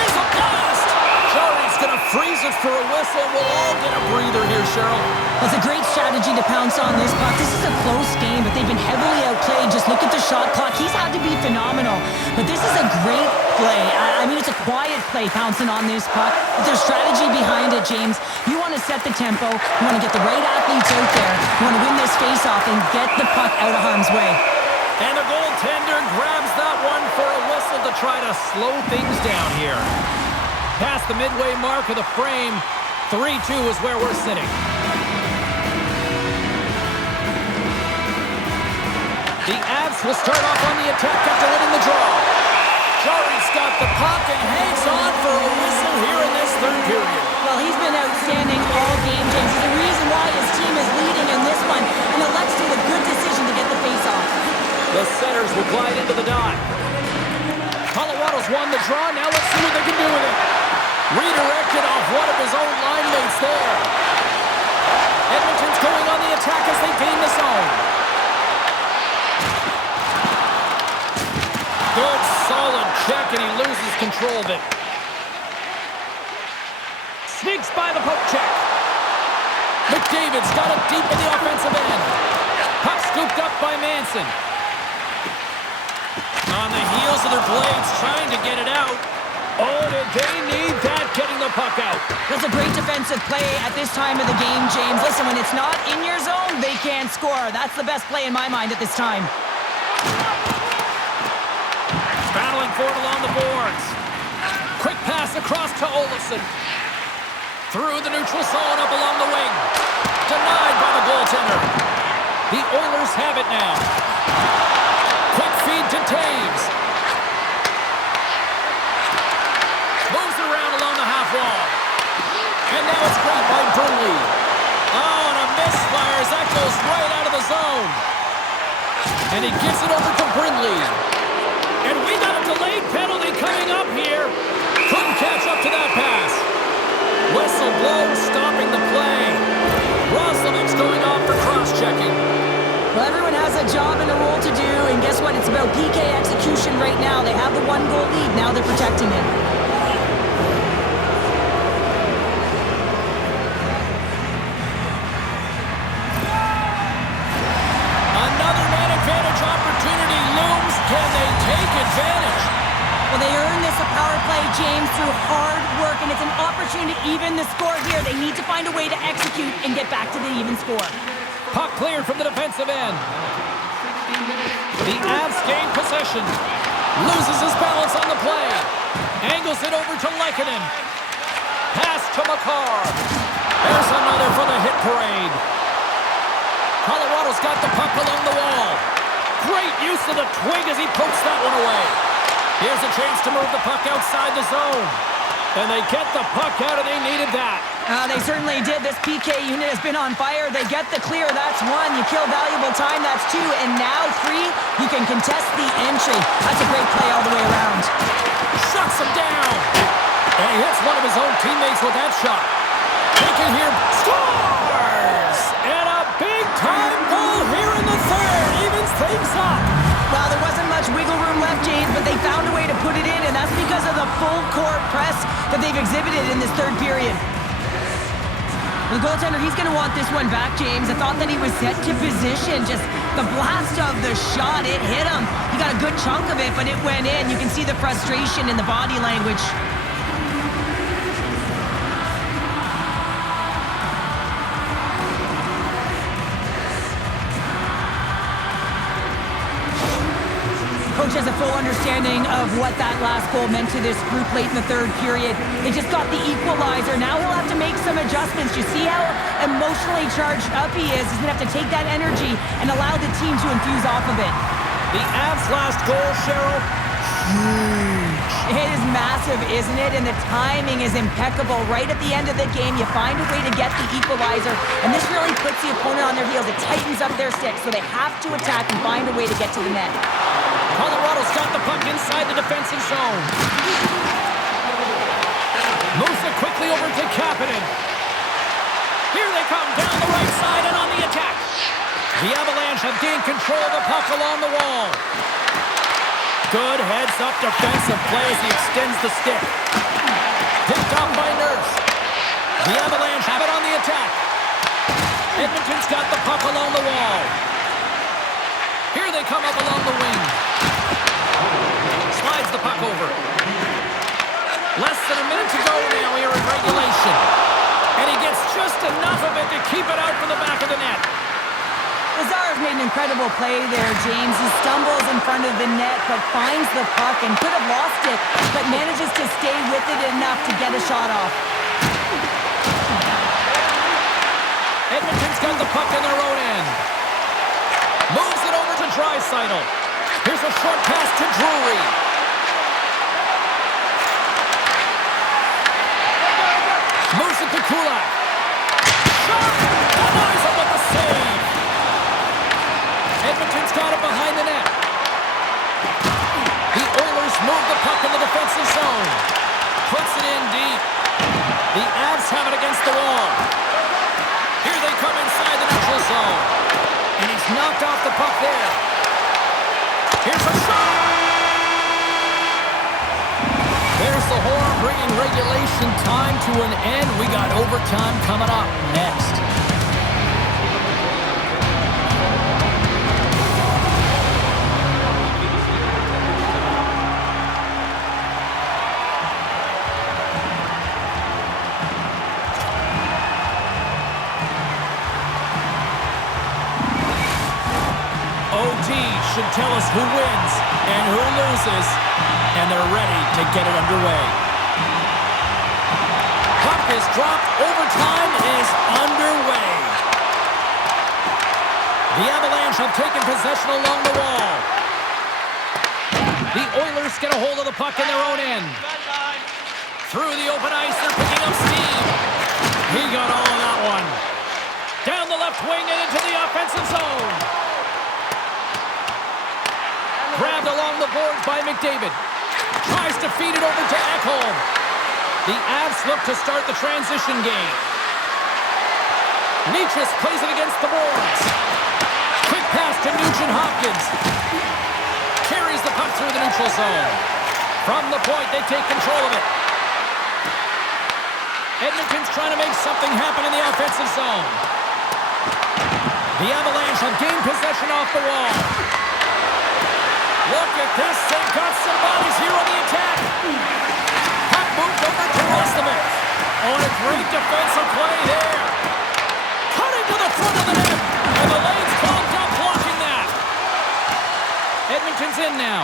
Here's a blast! Joey's going to freeze it for a whistle. We'll all get a breather here, Cheryl. Well, it's a great strategy to pounce on this puck. This is a close game, but they've been heavily outplayed. Just look at the shot clock. He's had to be phenomenal. But this is a great play. I mean, it's a quiet play pouncing on this puck. But there's strategy behind it, James. You want to set the tempo. You want to get the right athletes out there. You want to win this face-off and get the puck out of harm's way. And the goaltender grabs that one for a whistle to try to slow things down here. Past the midway mark of the frame, 3-2 is where we're sitting. The Avs will start off on the attack after winning the draw. Jarry's got the puck and hangs on for a whistle here in this third period. Well, he's been outstanding all game, James. He's the reason why his team is leading in this one. And elects to a good decision to get the face-off. The Senators will glide into the dot. Colorado's won the draw. Now let's see what they can do with it. Redirected off one of his own line mates there. Edmonton's going on the attack as they gain the zone. Good, solid check, and he loses control of it. Sneaks by the poke check. McDavid's got it deep in the offensive end. Puck scooped up by Manson. On the heels of their blades, trying to get it out. Oh, did they need that, getting the puck out. That's a great defensive play at this time of the game, James. Listen, when it's not in your zone, they can't score. That's the best play in my mind at this time. Battling for it along the boards. Quick pass across to Olofsson. Through the neutral zone, up along the wing. Denied by the goaltender. The Oilers have it now. Quick feed to Taves. Moves it around along the half wall. And now it's grabbed by Burnley. Oh, and a misfire as that goes right out of the zone. And he gives it over to Brindley. And we got a delayed penalty coming up here. Couldn't catch up to that pass. Whistle blows, stopping the play. Roslovic's going off for cross-checking. Well, everyone has a job and a role to do, and guess what? It's about PK execution right now. They have the one-goal lead. Now they're protecting it. Another man advantage opportunity looms. Can they take advantage? Well, they earn this a power play, James, through hard work, and it's an opportunity to even the score here. They need to find a way to execute and get back to the even score. Puck cleared from the defensive end. The Avs gain possession. Loses his balance on the play. Angles it over to Lehkonen. Pass to Makar. There's another for the hit parade. Colorado's got the puck along the wall. Great use of the twig as he pokes that one away. Here's a chance to move the puck outside the zone. And they get the puck out, and they needed that. They certainly did. This PK unit has been on fire. They get the clear. That's one. You kill valuable time. That's two. And now three, you can contest the entry. That's a great play all the way around. Shuts him down. And he hits one of his own teammates with that shot. Taken here. Scores! And a big-time goal here in the third. Evens things up. Well, there wasn't much wiggle room left, James, but they found a way to put it in, and that's because of the full-court press that they've exhibited in this third period. The goaltender, he's going to want this one back, James. I thought that he was set to position. Just the blast of the shot, it hit him. He got a good chunk of it, but it went in. You can see the frustration in the body language. has a full understanding of what that last goal meant to this group late in the third period. They just got the equalizer. Now he'll have to make some adjustments. You see how emotionally charged up he is. He's going to have to take that energy and allow the team to infuse off of it. The Avs' last goal, Cheryl, huge. It is massive, isn't it? And the timing is impeccable. Right at the end of the game, you find a way to get the equalizer, and this really puts the opponent on their heels. It tightens up their sticks, so they have to attack and find a way to get to the net. Colorado's got the puck inside the defensive zone. Moves it quickly over to Kapanen. Here they come down the right side and on the attack. The Avalanche have gained control of the puck along the wall. Good heads-up defensive play as he extends the stick. Picked up by Nurse. The Avalanche have it on the attack. Edmonton's got the puck along the wall. Here they come up along the wing. Slides the puck over. Less than a minute to go now here in regulation. And he gets just enough of it to keep it out from the back of the net. Lazar's made an incredible play there, James. He stumbles in front of the net, but finds the puck and could have lost it, but manages to stay with it enough to get a shot off. Edmonton's got the puck in their own end. Moves it over to Draisaitl. Here's a short pass to Drury. Moves it to Kulak. Shot! Denies him with the save. Edmonton's got it behind the net. The Oilers move the puck in the defensive zone. Puts it in deep. The Avs have it against the wall. Here they come inside the neutral zone. And he's knocked off the puck there. Here's a shot! There's the horn bringing regulation time to an end. We got overtime coming up next. OT should tell us who wins and who loses, and they're ready to get it underway. Puck is dropped. Overtime is underway. The Avalanche have taken possession along the wall. The Oilers get a hold of the puck in their own end. Through the open ice, they're picking up steam. He got all of that one. Down the left wing and into the offensive zone. Grabbed along the boards by McDavid. Tries to feed it over to Ekholm. The Avs look to start the transition game. Nietzsche plays it against the boards. Quick pass to Nugent-Hopkins. Carries the puck through the neutral zone. From the point, they take control of it. Edmonton's trying to make something happen in the offensive zone. The Avalanche have gained possession off the wall. Look at this. They've got some bodies here on the attack. Puck moved over to Roslovic. Oh, and a great defensive play there. Cutting to the front of the net. And the lane's clogged up blocking that. Edmonton's in now.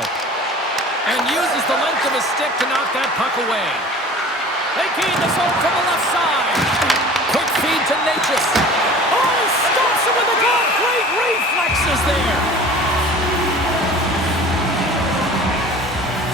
And uses the length of his stick to knock that puck away. They gain the zone from the left side. Quick feed to Natchez. Oh, he stops it with a glove. Great reflexes there.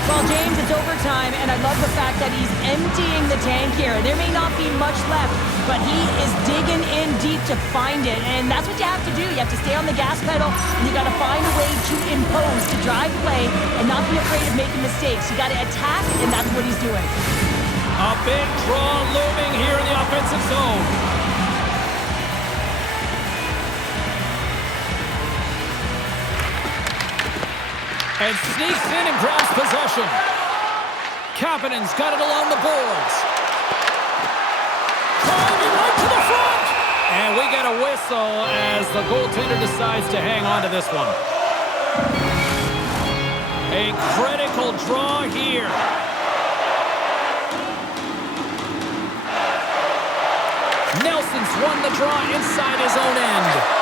Well, James, it's overtime, and I love the fact that he's emptying the tank here. There may not be much left, but he is digging in deep to find it, and that's what you have to do. You have to stay on the gas pedal, and you got to find a way to impose, to drive play, and not be afraid of making mistakes. You got to attack, and that's what he's doing. A big draw looming here in the offensive zone. And sneaks in and grabs possession. Kapanen's got it along the boards. Driving right to the front. And we get a whistle as the goaltender decides to hang on to this one. A critical draw here. Nelson's won the draw inside his own end.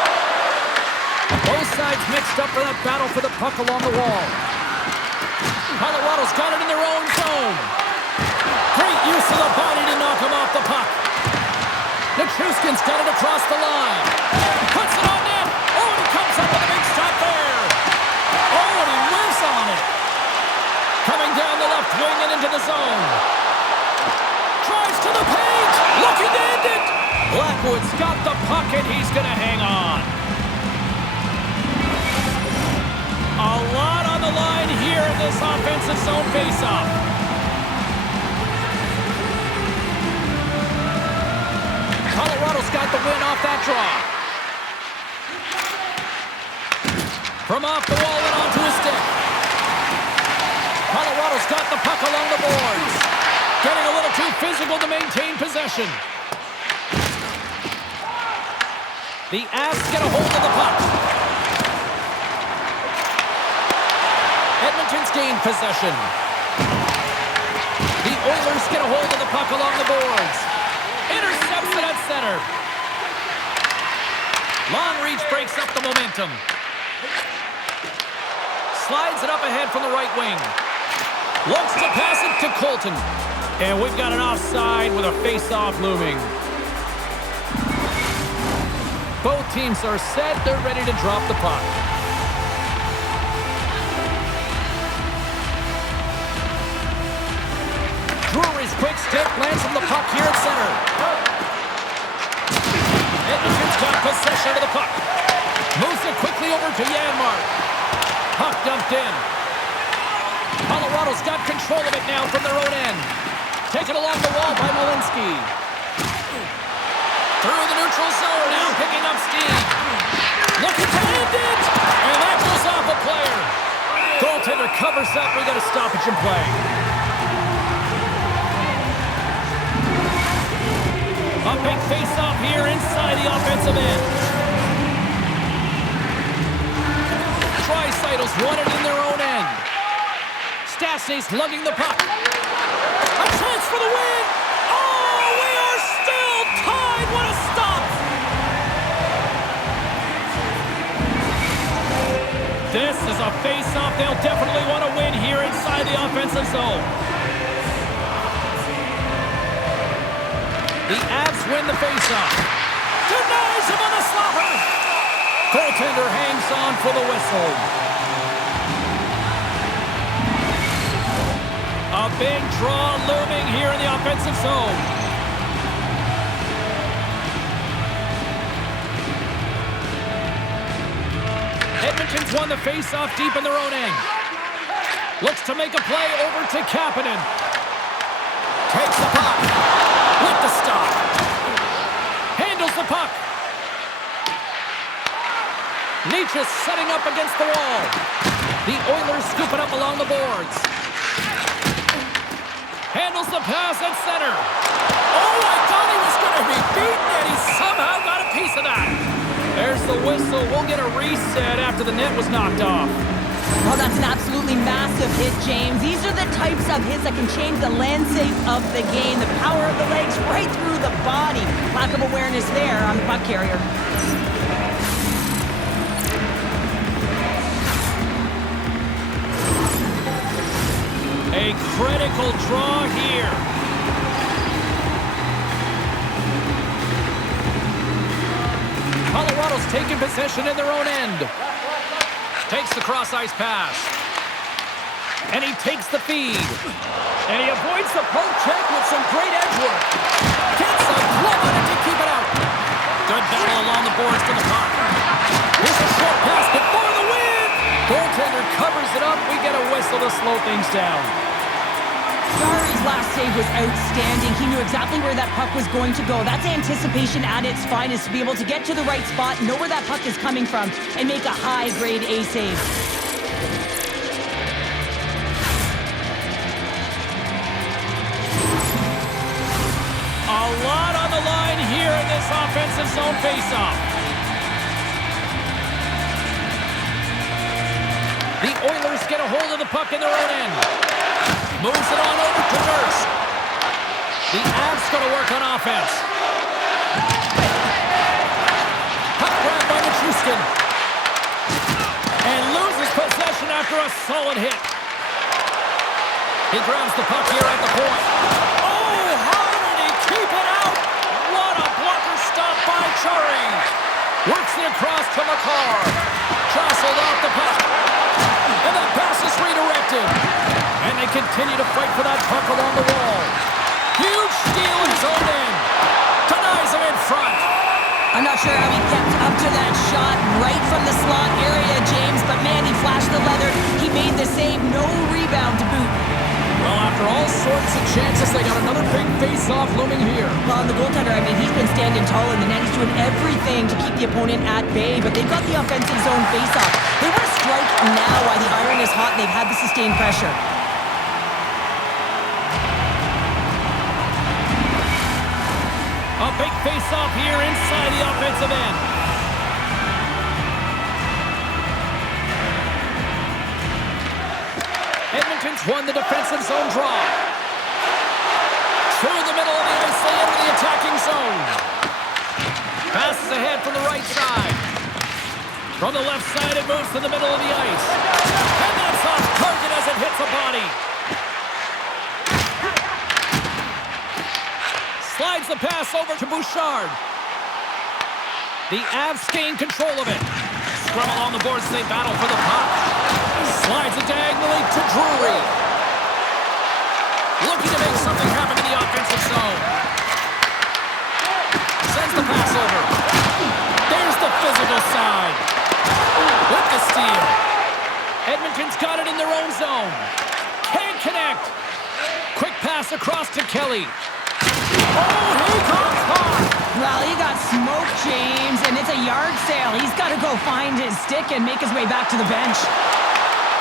Both sides mixed up for that battle for the puck along the wall. Colorado's got it in their own zone. Great use of the body to knock him off the puck. Nichushkin's got it across the line. Puts it on net. Oh, and he comes up with a big stop there. Oh, and he whiffs on it. Coming down the left wing and into the zone. Drives to the paint. Looking to end it. Blackwood's got the puck, and he's going to hang on. A lot on the line here in this offensive zone faceoff. Colorado's got the win off that draw. From off the wall and onto his stick. Colorado's got the puck along the boards. Getting a little too physical to maintain possession. The Avs get a hold of the puck. Edmonton's gained possession. The Oilers get a hold of the puck along the boards. Intercepts it at center. Long reach breaks up the momentum. Slides it up ahead from the right wing. Looks to pass it to Colton. And we've got an offside with a face-off looming. Both teams are set. They're ready to drop the puck. Drury's quick stick lands on the puck here at center. Edmonton's got possession of the puck. Moves it quickly over to Janmark. Puck dumped in. Colorado's got control of it now from their own end. Taken along the wall by Malinsky. Through the neutral zone now, picking up steam. Looking to end it! And that goes off a player. Goaltender covers up. We got a stoppage in play. A big face-off here inside the offensive end. Tri-Cytles won it in their own end. Stastny's lugging the puck. A chance for the win! Oh, we are still tied! What a stop! This is a face-off they'll definitely want to win here inside the offensive zone. The Avs win the face-off. Denies him on the slapper! Goaltender hangs on for the whistle. A big draw looming here in the offensive zone. Edmonton's won the face-off deep in their own end. Looks to make a play over to Kapanen. Takes the puck. With the stop. Handles the puck. Nietzsche's setting up against the wall. The Oilers scoop it up along the boards. Handles the pass at center. Oh, I thought he was going to be beaten, and he somehow got a piece of that. There's the whistle. We'll get a reset after the net was knocked off. Oh, that's an absolutely massive hit, James. These are the types of hits that can change the landscape of the game. The power of the legs right through the body. Lack of awareness there on the puck carrier. A critical draw here. Colorado's taking possession in their own end. Takes the cross-ice pass. And he takes the feed. And he avoids the poke check with some great edge work. Gets a glove on it to keep it out. Good battle along the boards for the puck. Here's a short pass before the win. Goaltender covers it up. We get a whistle to slow things down. Jari's last save was outstanding. He knew exactly where that puck was going to go. That's anticipation at its finest, to be able to get to the right spot, know where that puck is coming from, and make a high-grade A save. A lot on the line here in this offensive zone faceoff. The Oilers get a hold of the puck in their own end. Moves it on over to Nurse. The Avs going to work on offense. Puck grab by Nichushkin. And loses possession after a solid hit. He grabs the puck here at the point. Oh, how did he keep it out? What a blocker stop by Churi. Works it across to McCarr. Jostled off the puck. And that pass is redirected. And they continue to fight for that puck along the wall. Huge steal in his own end. Denies him in front. I'm not sure how he kept up to that shot right from the slot area, James, but man, he flashed the leather. He made the save, no rebound to boot. Well, after all sorts of chances, they got another big face-off looming here. Well, and the goaltender, I mean, he's been standing tall in the net. He's doing everything to keep the opponent at bay, but they've got the offensive zone face-off. They want to strike now while the iron is hot and they've had the sustained pressure. A big face-off here inside the offensive end. Edmonton's won the defensive zone draw. Through the middle of the ice, they enter the attacking zone. Passes ahead from the right side. From the left side, it moves to the middle of the ice. And that's off target as it hits a body. Slides the pass over to Bouchard. The Avs gain control of it. Scrum along the boards, they battle for the puck. Slides it diagonally to Drury. Looking to make something happen in the offensive zone. Sends the pass over. There's the physical side. With the steal. Edmonton's got it in their own zone. Can't connect. Quick pass across to Kelly. Oh, he comes hard. Well, he got smoked, James, and it's a yard sale. He's got to go find his stick and make his way back to the bench.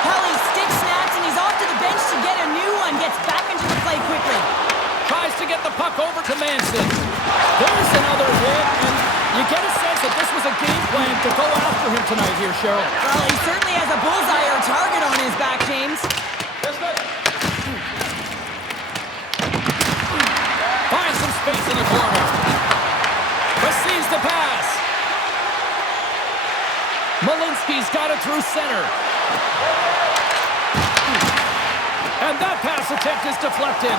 Hell, he stick snaps, and he's off to the bench to get a new one. Gets back into the play quickly. Tries to get the puck over to Manson. There's another hit, and you get a sense that this was a game plan to go after him tonight here, Cheryl. Well, he certainly has a bullseye or a target on his back, James. Finds some space in the corner. Receives the pass. Malinsky's got it through center. And that pass attempt is deflected.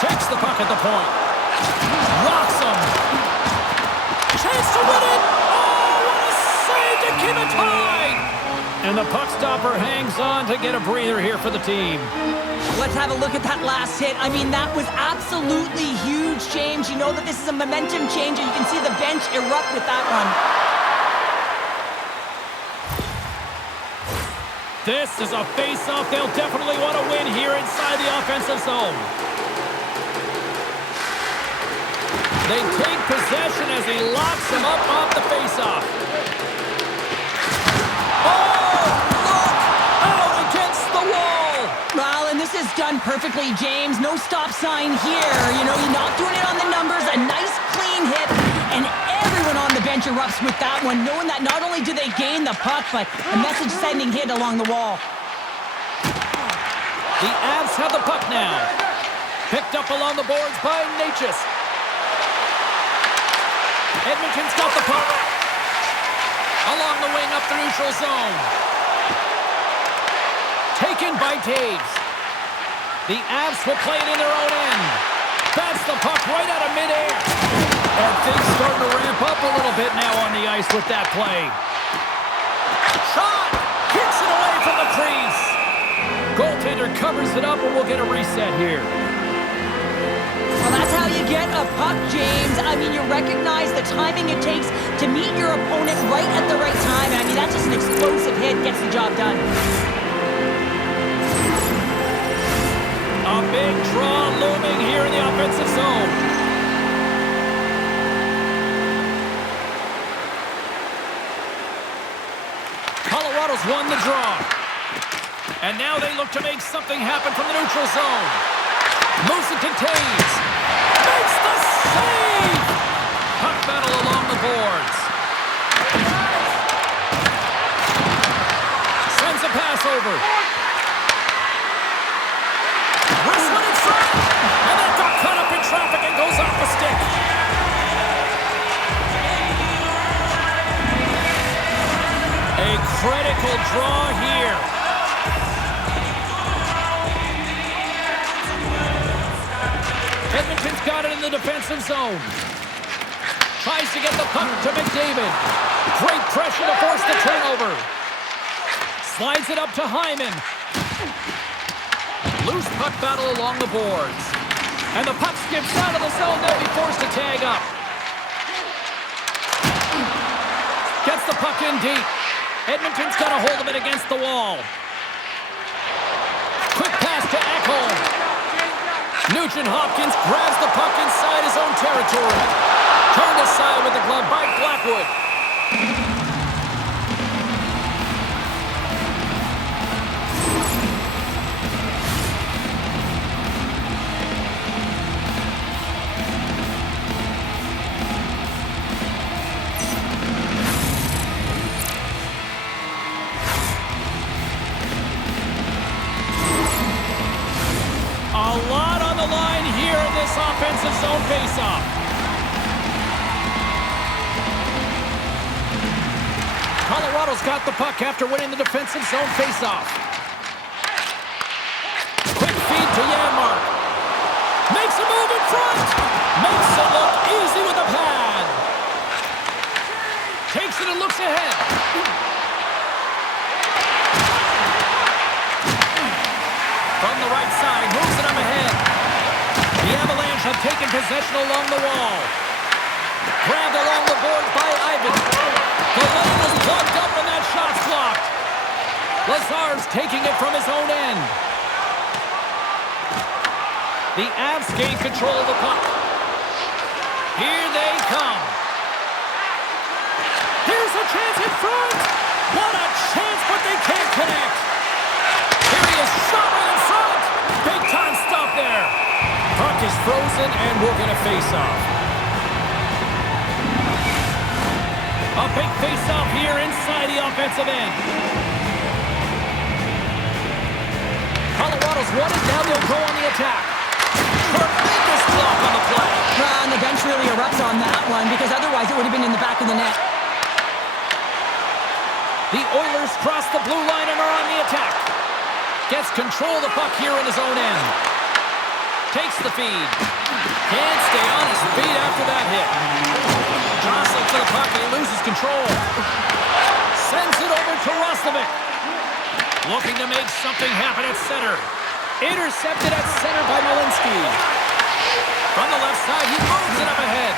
Takes the puck at the point. Rocks him. Chance to win it. Oh, what a save to keep it tied. And the puck stopper hangs on to get a breather here for the team. Let's have a look at that last hit. I mean, that was absolutely huge, James. You know that this is a momentum changer. You can see the bench erupt with that one. This is a face-off they'll definitely want to win here inside the offensive zone. They take possession as he locks him up off the face-off. Oh, look! Out against the wall! Well, and this is done perfectly, James. No stop sign here. You know, you're not doing it on the numbers. A nice, clean hit, and everyone on the bench erupts with that one, knowing that not only do they gain the puck, but a message-sending hit along the wall. The Avs have the puck now. Picked up along the boards by Natchez. Edmonton's got the puck. Along the wing up the neutral zone. Taken by Taves. The Avs will play it in their own end. Bats the puck right out of midair. And things starting to ramp up a little bit now on the ice with that play. Shot! Kicks it away from the crease. Goaltender covers it up and we'll get a reset here. Well, that's how you get a puck, James. I mean, you recognize the timing it takes to meet your opponent right at the right time. I mean, that's just an explosive hit, gets the job done. A big draw looming here in the offensive zone. Colorado's won the draw. And now they look to make something happen from the neutral zone. Moves it to Taves. Makes the save! Puck battle along the boards. Sends a pass over. Wrist one in front. And that got caught up in traffic and goes off the stick. A critical draw here. the defensive zone. Tries to get the puck to McDavid. Great pressure to force the turnover. Slides it up to Hyman. Loose puck battle along the boards. And the puck skips out of the zone. They'll be forced to tag up. Gets the puck in deep. Edmonton's got a hold of it against the wall. Quick pass to Ekholm. Nugent-Hopkins grabs the puck inside his own territory. Turned aside with the glove by Blackwood. A lot on the line here in this offensive zone faceoff. Colorado's got the puck after winning the defensive zone faceoff. Quick feed to Janmark. Makes a move in front. Makes it look easy with a pad. Takes it and looks ahead. From the right side, moves it up ahead. The Avalanche have taken possession along the wall. Grabbed along the boards by Ivan. The lane was plugged up and that shot's blocked. Lazar's taking it from his own end. The Avs gain control of the puck. Here they come. Here's a chance in front. What a chance, but they can't connect. Here he is, shot right in front. Big time stop there. Puck is frozen and we're going to face off. A big face-off here inside the offensive end. Colorado's won it. Now they'll go on the attack. Tremendous block on the play. And the bench really erupts on that one because otherwise it would have been in the back of the net. The Oilers cross the blue line and are on the attack. Gets control of the puck here in his own end. Takes the feed. Can't stay on his feet after that hit. Jostling for the puck, he loses control. Sends it over to Roslovic. Looking to make something happen at center. Intercepted at center by Malinsky. From the left side, he moves it up ahead.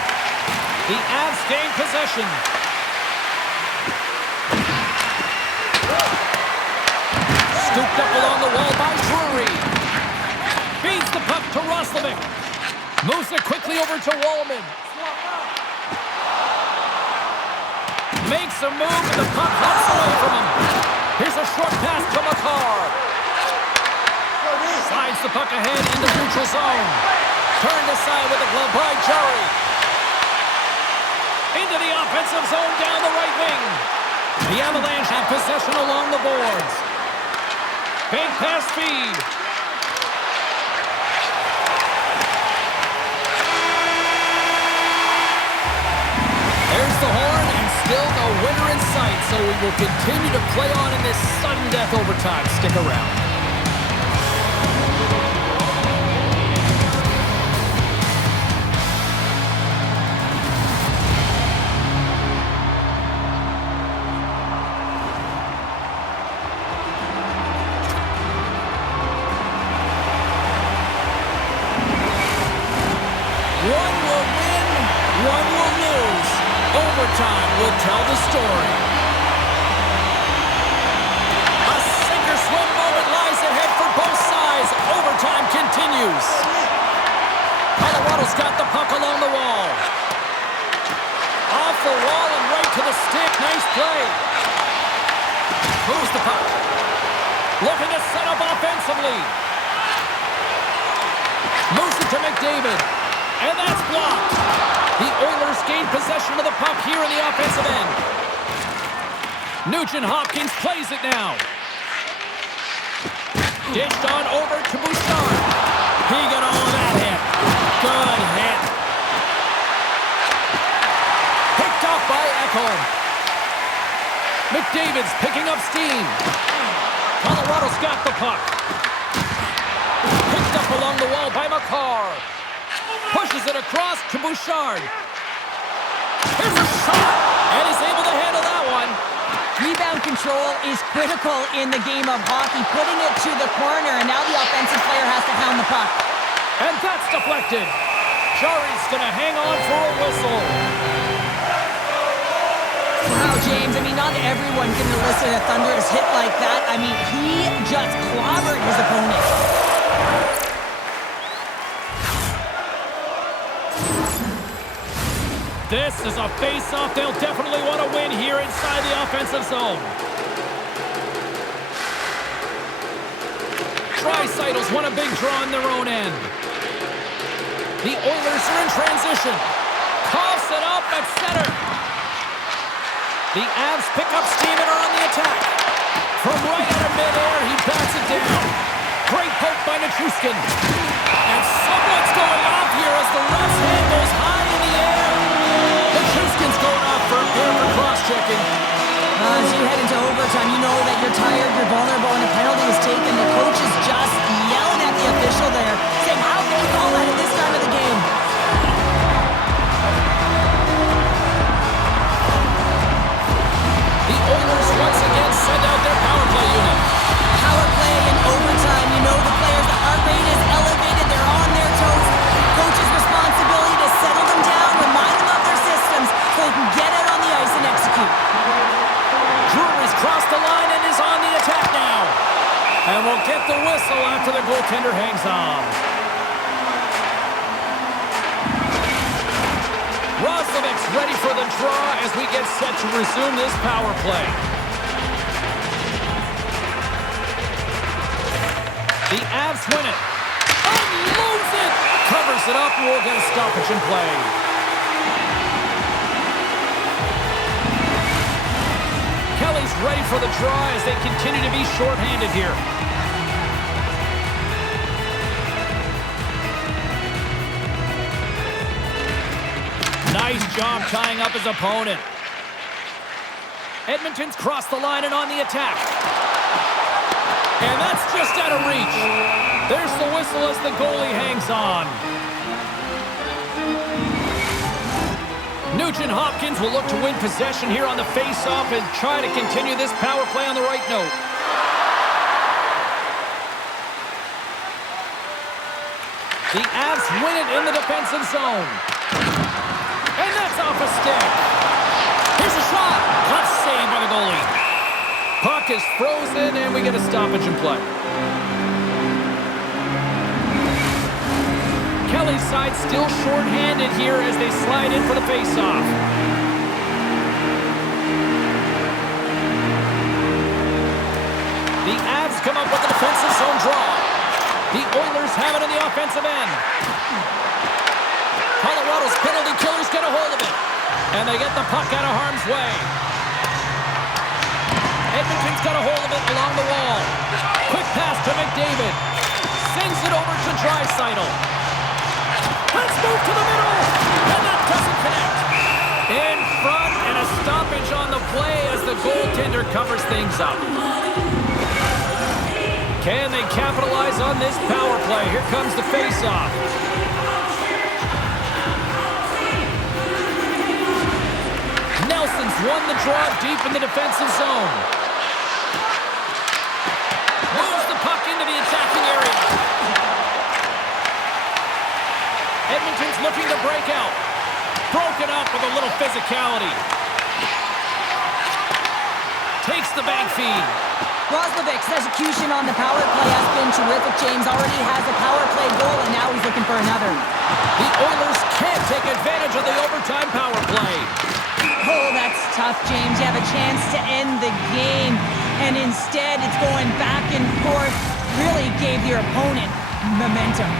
The Avs gain possession. Scooped up along the wall by Drury. Feeds the puck to Roslovic. Moves it quickly over to Wallman. Makes a move and the puck hops away from him. Here's a short pass to Makar. Slides the puck ahead in the neutral zone. Turned aside with the glove by Jarry. Into the offensive zone down the right wing. The Avalanche have possession along the boards. Big pass feed. There's the horn and still no winner in sight, so we will continue to play on in this sudden death overtime. Stick around. One will win, one will lose. Overtime will tell the story. A sink-or-swim moment lies ahead for both sides. Overtime continues. Colorado's got the puck along the wall. Off the wall and right to the stick. Nice play. Moves the puck. Looking to set up offensively. Moves it to McDavid. And that's blocked. The Oilers gain possession of the puck here in the offensive end. Nugent-Hopkins plays it now. Dished on over to Bouchard. He got all of that hit. Good hit. Picked up by Ekholm. McDavid's picking up steam. Colorado's got the puck. Picked up along the wall by Makar. Pushes it across to Bouchard. Here's a shot, and he's able to handle that one. Rebound control is critical in the game of hockey. Putting it to the corner, and now the offensive player has to hound the puck. And that's deflected. Jari's going to hang on for a whistle. Wow, James, I mean, not everyone can elicit a thunderous hit like that. I mean, he just clobbered his opponent. This is a face-off they'll definitely want to win here inside the offensive zone. Draisaitl won a big draw on their own end. The Oilers are in transition. Coughs it up at center. The Avs pick up steam and are on the attack. From right out of midair, he bats it down. Great poke by Nichushkin. And someone's going off here as the ref's hand goes high in the air. Nichushkin's going off for a pair for cross-checking. As you head into overtime, you know that you're tired, you're vulnerable, and a penalty is taken. The coach is just yelling at the official there, saying, how can you call that at this time of the game? The Oilers once again send out their power play unit. Power play in overtime. You know the players, the heart rate is elevated. They're on their toes. Coach's responsibility to settle them down, remind them of their systems so they can get out on the ice and execute. Drury's crossed the line and is on the attack now. And we'll get the whistle after the goaltender hangs on. Roslovic's ready for the draw as we get set to resume this power play. The Avs win it. Unloads it. Covers it up and we'll get a stoppage in play. Kelly's ready for the draw as they continue to be shorthanded here. Nice job tying up his opponent. Edmonton's crossed the line and on the attack. And that's just out of reach. There's the whistle as the goalie hangs on. Nugent Hopkins will look to win possession here on the face-off and try to continue this power play on the right note. The Avs win it in the defensive zone. And that's off a stick. Here's a shot. Got saved by the goalie. Puck is frozen and we get a stoppage in play. Kelly's side still short-handed here as they slide in for the face-off. The Avs come up with a defensive zone draw. The Oilers have it on the offensive end. Colorado's penalty killers get a hold of it. And they get the puck out of harm's way. Edmonton's got a hold of it along the wall. Quick pass to McDavid. Sends it over to Draisaitl. Let's move to the middle. And that doesn't connect. In front and a stoppage on the play as the goaltender covers things up. Can they capitalize on this power play? Here comes the face-off. Nelson's won the draw deep in the defensive zone. Moves the puck into the attacking area. Edmonton's looking to break out. Broken up with a little physicality. Takes the bank feed. Roslovic's execution on the power play has been terrific. James already has a power play goal, and now he's looking for another. The Oilers can't take advantage of the overtime power play. Oh, that's tough, James. You have a chance to end the game, and instead it's going back and forth. Really gave your opponent momentum.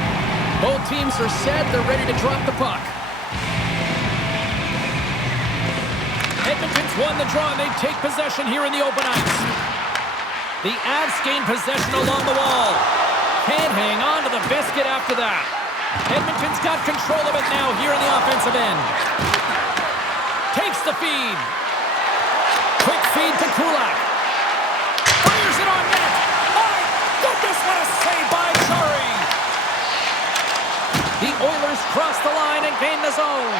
Both teams are set. They're ready to drop the puck. Edmonton's won the draw, and they take possession here in the open ice. The Avs gain possession along the wall. Can't hang on to the biscuit after that. Edmonton's got control of it now here in the offensive end. Takes the feed. Quick feed to Kulak. Fires it on net. My goodness, what a save by Jari. The Oilers cross the line and gain the zone.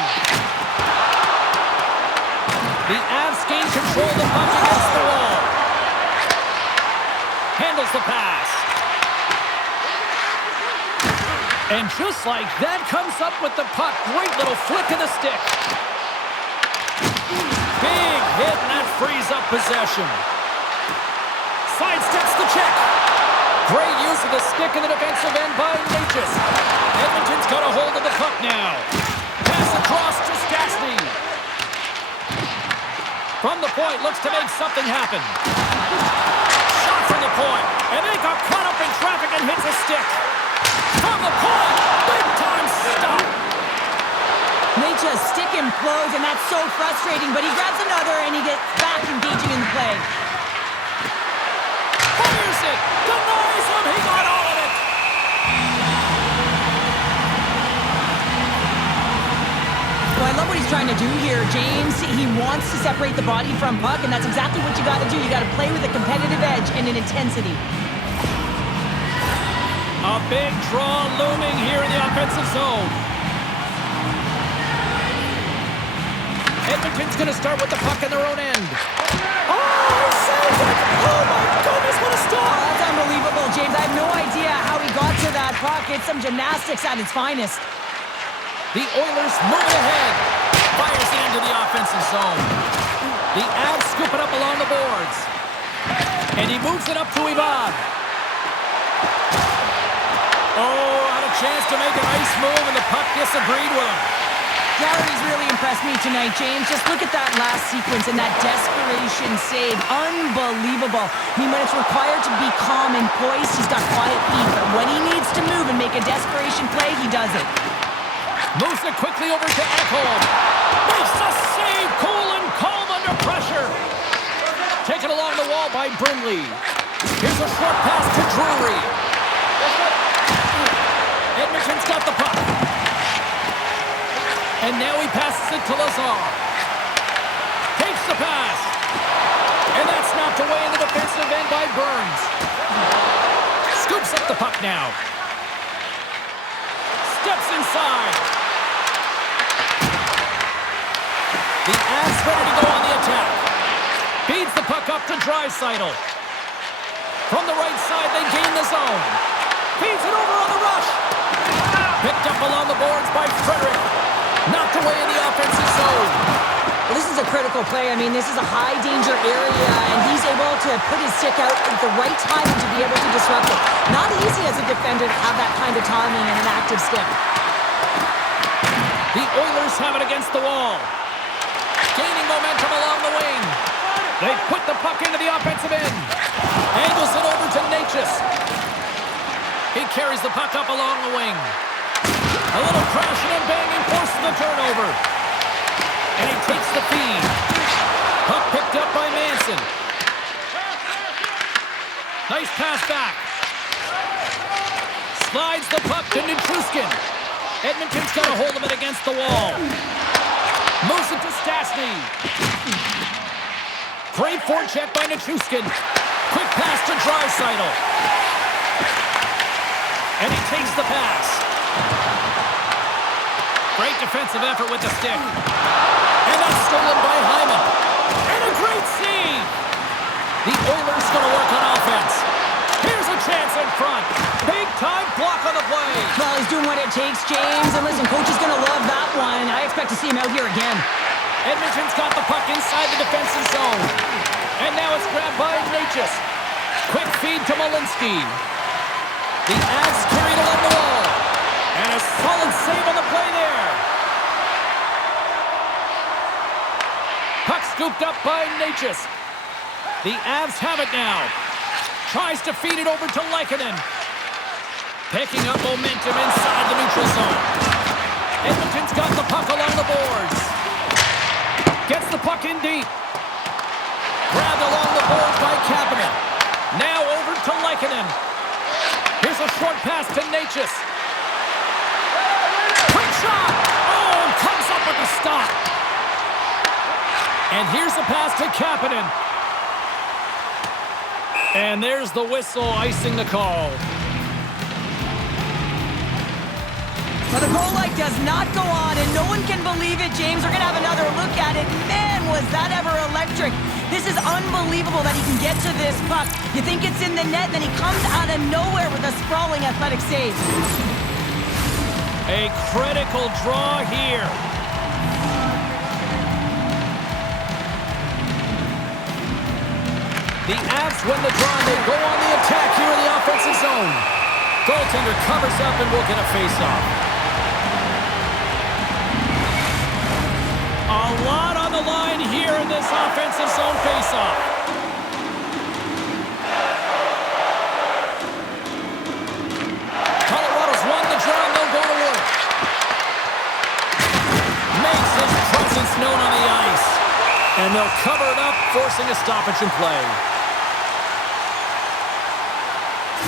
The Avs gain control of the puck against the wall. Handles the pass. And just like that, comes up with the puck. Great little flick of the stick. Big hit, and that frees up possession. Sidesteps the check. Great use of the stick in the defensive end by Natchez. Edmonton's got a hold of the puck now. Pass across to Stanley. From the point, looks to make something happen. Shot from the point, and they got caught up in traffic and hits a stick. From the point, big time stop. Natchez stick implodes, and that's so frustrating, but he grabs another, and he gets back engaging in the play. Fires it, denies him, he got all of it. Well, I love what he's trying to do here, James. He wants to separate the body from puck, and that's exactly what you got to do. You got to play with a competitive edge and an intensity. A big draw looming here in the offensive zone. Edmonton's going to start with the puck in their own end. Oh, he saved it! Oh, my goodness, what a stop! Oh, that's unbelievable, James. I have no idea how he got to that puck. It's some gymnastics at its finest. The Oilers move it ahead. Fires it into the offensive zone. The Avs scoop it up along the boards. And he moves it up to Ivan. Oh, had a chance to make a nice move, and the puck disagreed with him. Garrity's really impressed me tonight, James. Just look at that last sequence and that desperation save. Unbelievable. I mean, when it's required to be calm and poised, he's got quiet feet. But when he needs to move and make a desperation play, he does it. Moves it quickly over to Ekholm. Makes the save, cool and calm under pressure. Taken along the wall by Brindley. Here's a short pass to Drury. Edmonton's got the puck. And now he passes it to Lazar. Takes the pass. And that's knocked away in the defensive end by Burns. Scoops up the puck now. Steps inside. The Avs ready to go on the attack. Feeds the puck up to Draisaitl. From the right side, they gain the zone. Feeds it over on the rush. Picked up along the boards by Frederick. Knocked away in the offensive zone. Well, this is a critical play. I mean, this is a high-danger area, and he's able to put his stick out at the right time to be able to disrupt it. Not easy as a defender to have that kind of timing and an active stick. The Oilers have it against the wall. Gaining momentum along the wing. They put the puck into the offensive end. Angles it over to Natchez. He carries the puck up along the wing. A little crashing and banging forces the turnover. And he takes the feed. Puck picked up by Manson. Nice pass back. Slides the puck to Nichushkin. Edmonton's got a hold of it against the wall. Moves it to Stastny. Great forecheck by Nichushkin. Quick pass to Draisaitl. And he takes the pass. Great defensive effort with the stick. And that's stolen by Hyman. And a great save. The Oilers going to work on offense. Here's a chance in front. Big time block on the play. Well, he's doing what it takes, James. And listen, coach is going to love that one. I expect to see him out here again. Edmonton's got the puck inside the defensive zone. And now it's grabbed by Natchez. Quick feed to Malinsky. The Avs carried along the wall. And a solid save on the play there. Puck scooped up by Natchez. The Avs have it now. Tries to feed it over to Lehkonen. Picking up momentum inside the neutral zone. Edmonton's got the puck along the boards. Gets the puck in deep. Grabbed along the boards by Kapanen. Now over to Lehkonen. Here's a short pass to Natchez. Quick shot! Oh, comes up with the stop. And here's the pass to Kapanen. And there's the whistle icing the call. Well, the goal light does not go on, and no one can believe it, James. We're going to have another look at it. Man, was that ever electric. This is unbelievable that he can get to this puck. You think it's in the net, then he comes out of nowhere with a sprawling athletic save. A critical draw here. The Avs win the draw, and they go on the attack here in the offensive zone. Goaltender covers up and will get a face-off. A lot on the line here in this offensive zone face-off. Colorado's won the draw, and they'll go to work. Makes his presence known on the ice. And they'll cover it up, forcing a stoppage in play.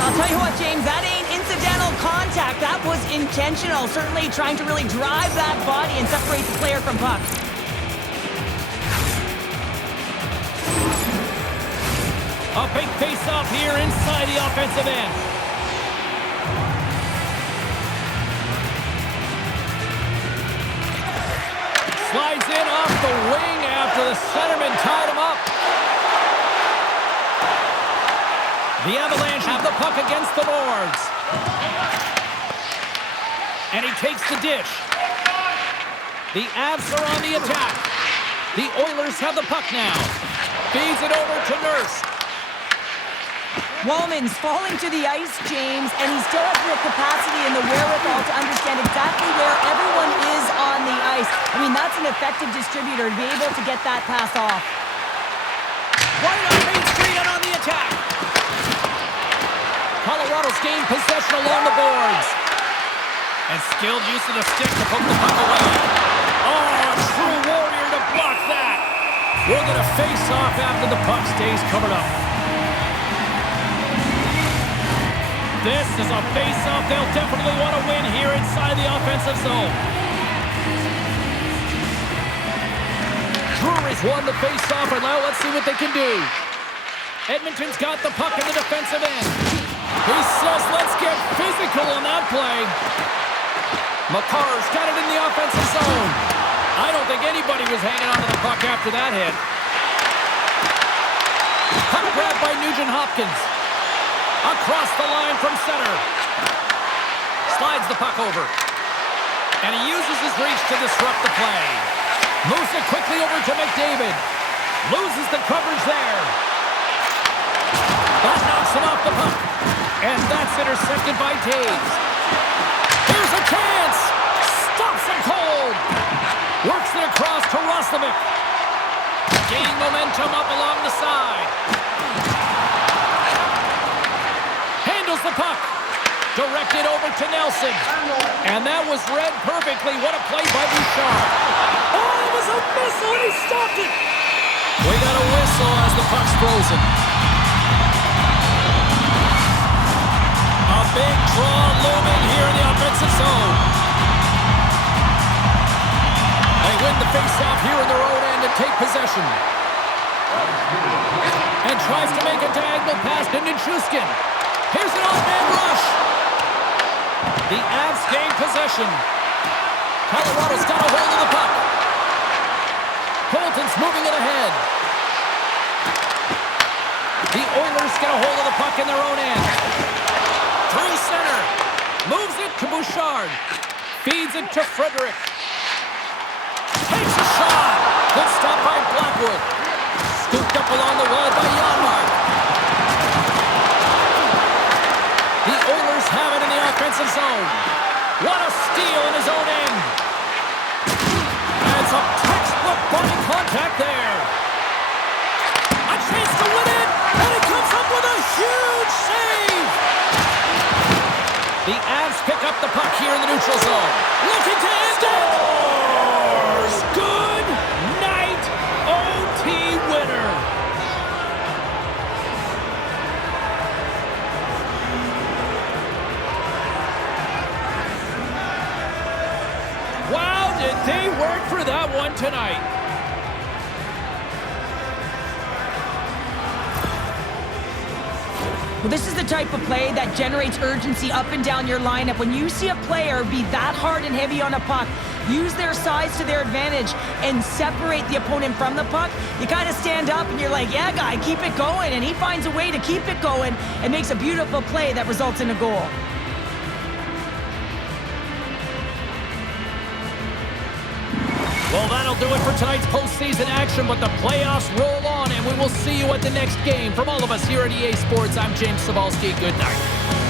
I'll tell you what, James, that ain't incidental contact. That was intentional. Certainly trying to really drive that body and separate the player from puck. A big face-off here inside the offensive end. Slides in off the wing after the centerman tied him up. The Avalanche have the puck against the boards. And he takes the dish. The Avs are on the attack. The Oilers have the puck now. Feeds it over to Nurse. Wallman's falling to the ice, James, and he still has the capacity and the wherewithal to understand exactly where everyone is on the ice. I mean, that's an effective distributor to be able to get that pass off. Right on Main Street and on the attack. Colorado's gained possession along the boards. And skilled use of the stick to poke the puck away. Oh, a true warrior to block that. We'll get a face-off after the puck stays covered up. This is a face-off they'll definitely want to win here inside the offensive zone. Drury's won the face-off, and now let's see what they can do. Edmonton's got the puck in the defensive end. He says, let's get physical on that play. Makar's got it in the offensive zone. I don't think anybody was hanging on to the puck after that hit. Puck grab by Nugent-Hopkins. Across the line from center. Slides the puck over. And he uses his reach to disrupt the play. Moves it quickly over to McDavid. Loses the coverage there. That knocks him off the puck. And that's intercepted by Taves. Here's a chance. Stops him cold. Works it across to Roslovic. Gaining momentum up along the side. Handles the puck. Directed over to Nelson. And that was read perfectly. What a play by Bouchard. Oh, it was a missile and he stopped it. We got a whistle as the puck's frozen. A big draw looming here in the offensive zone. They win the faceoff here in their own end and take possession. And tries to make a diagonal pass to Nichushkin. Here's an off-man rush. The Avs gain possession. Colorado's got a hold of the puck. Colton's moving it ahead. The Oilers get a hold of the puck in their own end. Through center. Moves it to Bouchard. Feeds it to Frederick. Takes a shot. Good stop by Blackwood. Scooped up along the wall by Janmark. The Oilers have it in the offensive zone. What a steal in his own end. And some textbook body contact there. A chance to win it. And he comes up with a huge save. The Avs pick up the puck here in the neutral zone. Looking to end it. Scores! Good night, OT winner. Wow, did they work for that one tonight. Well, this is the type of play that generates urgency up and down your lineup. When you see a player be that hard and heavy on a puck, use their size to their advantage, and separate the opponent from the puck, you kind of stand up and you're like, yeah, guy, keep it going. And he finds a way to keep it going and makes a beautiful play that results in a goal. Well, that'll do it for tonight's postseason action, but the playoffs roll on, and we will see you at the next game. From all of us here at EA Sports, I'm James Cybulski. Good night.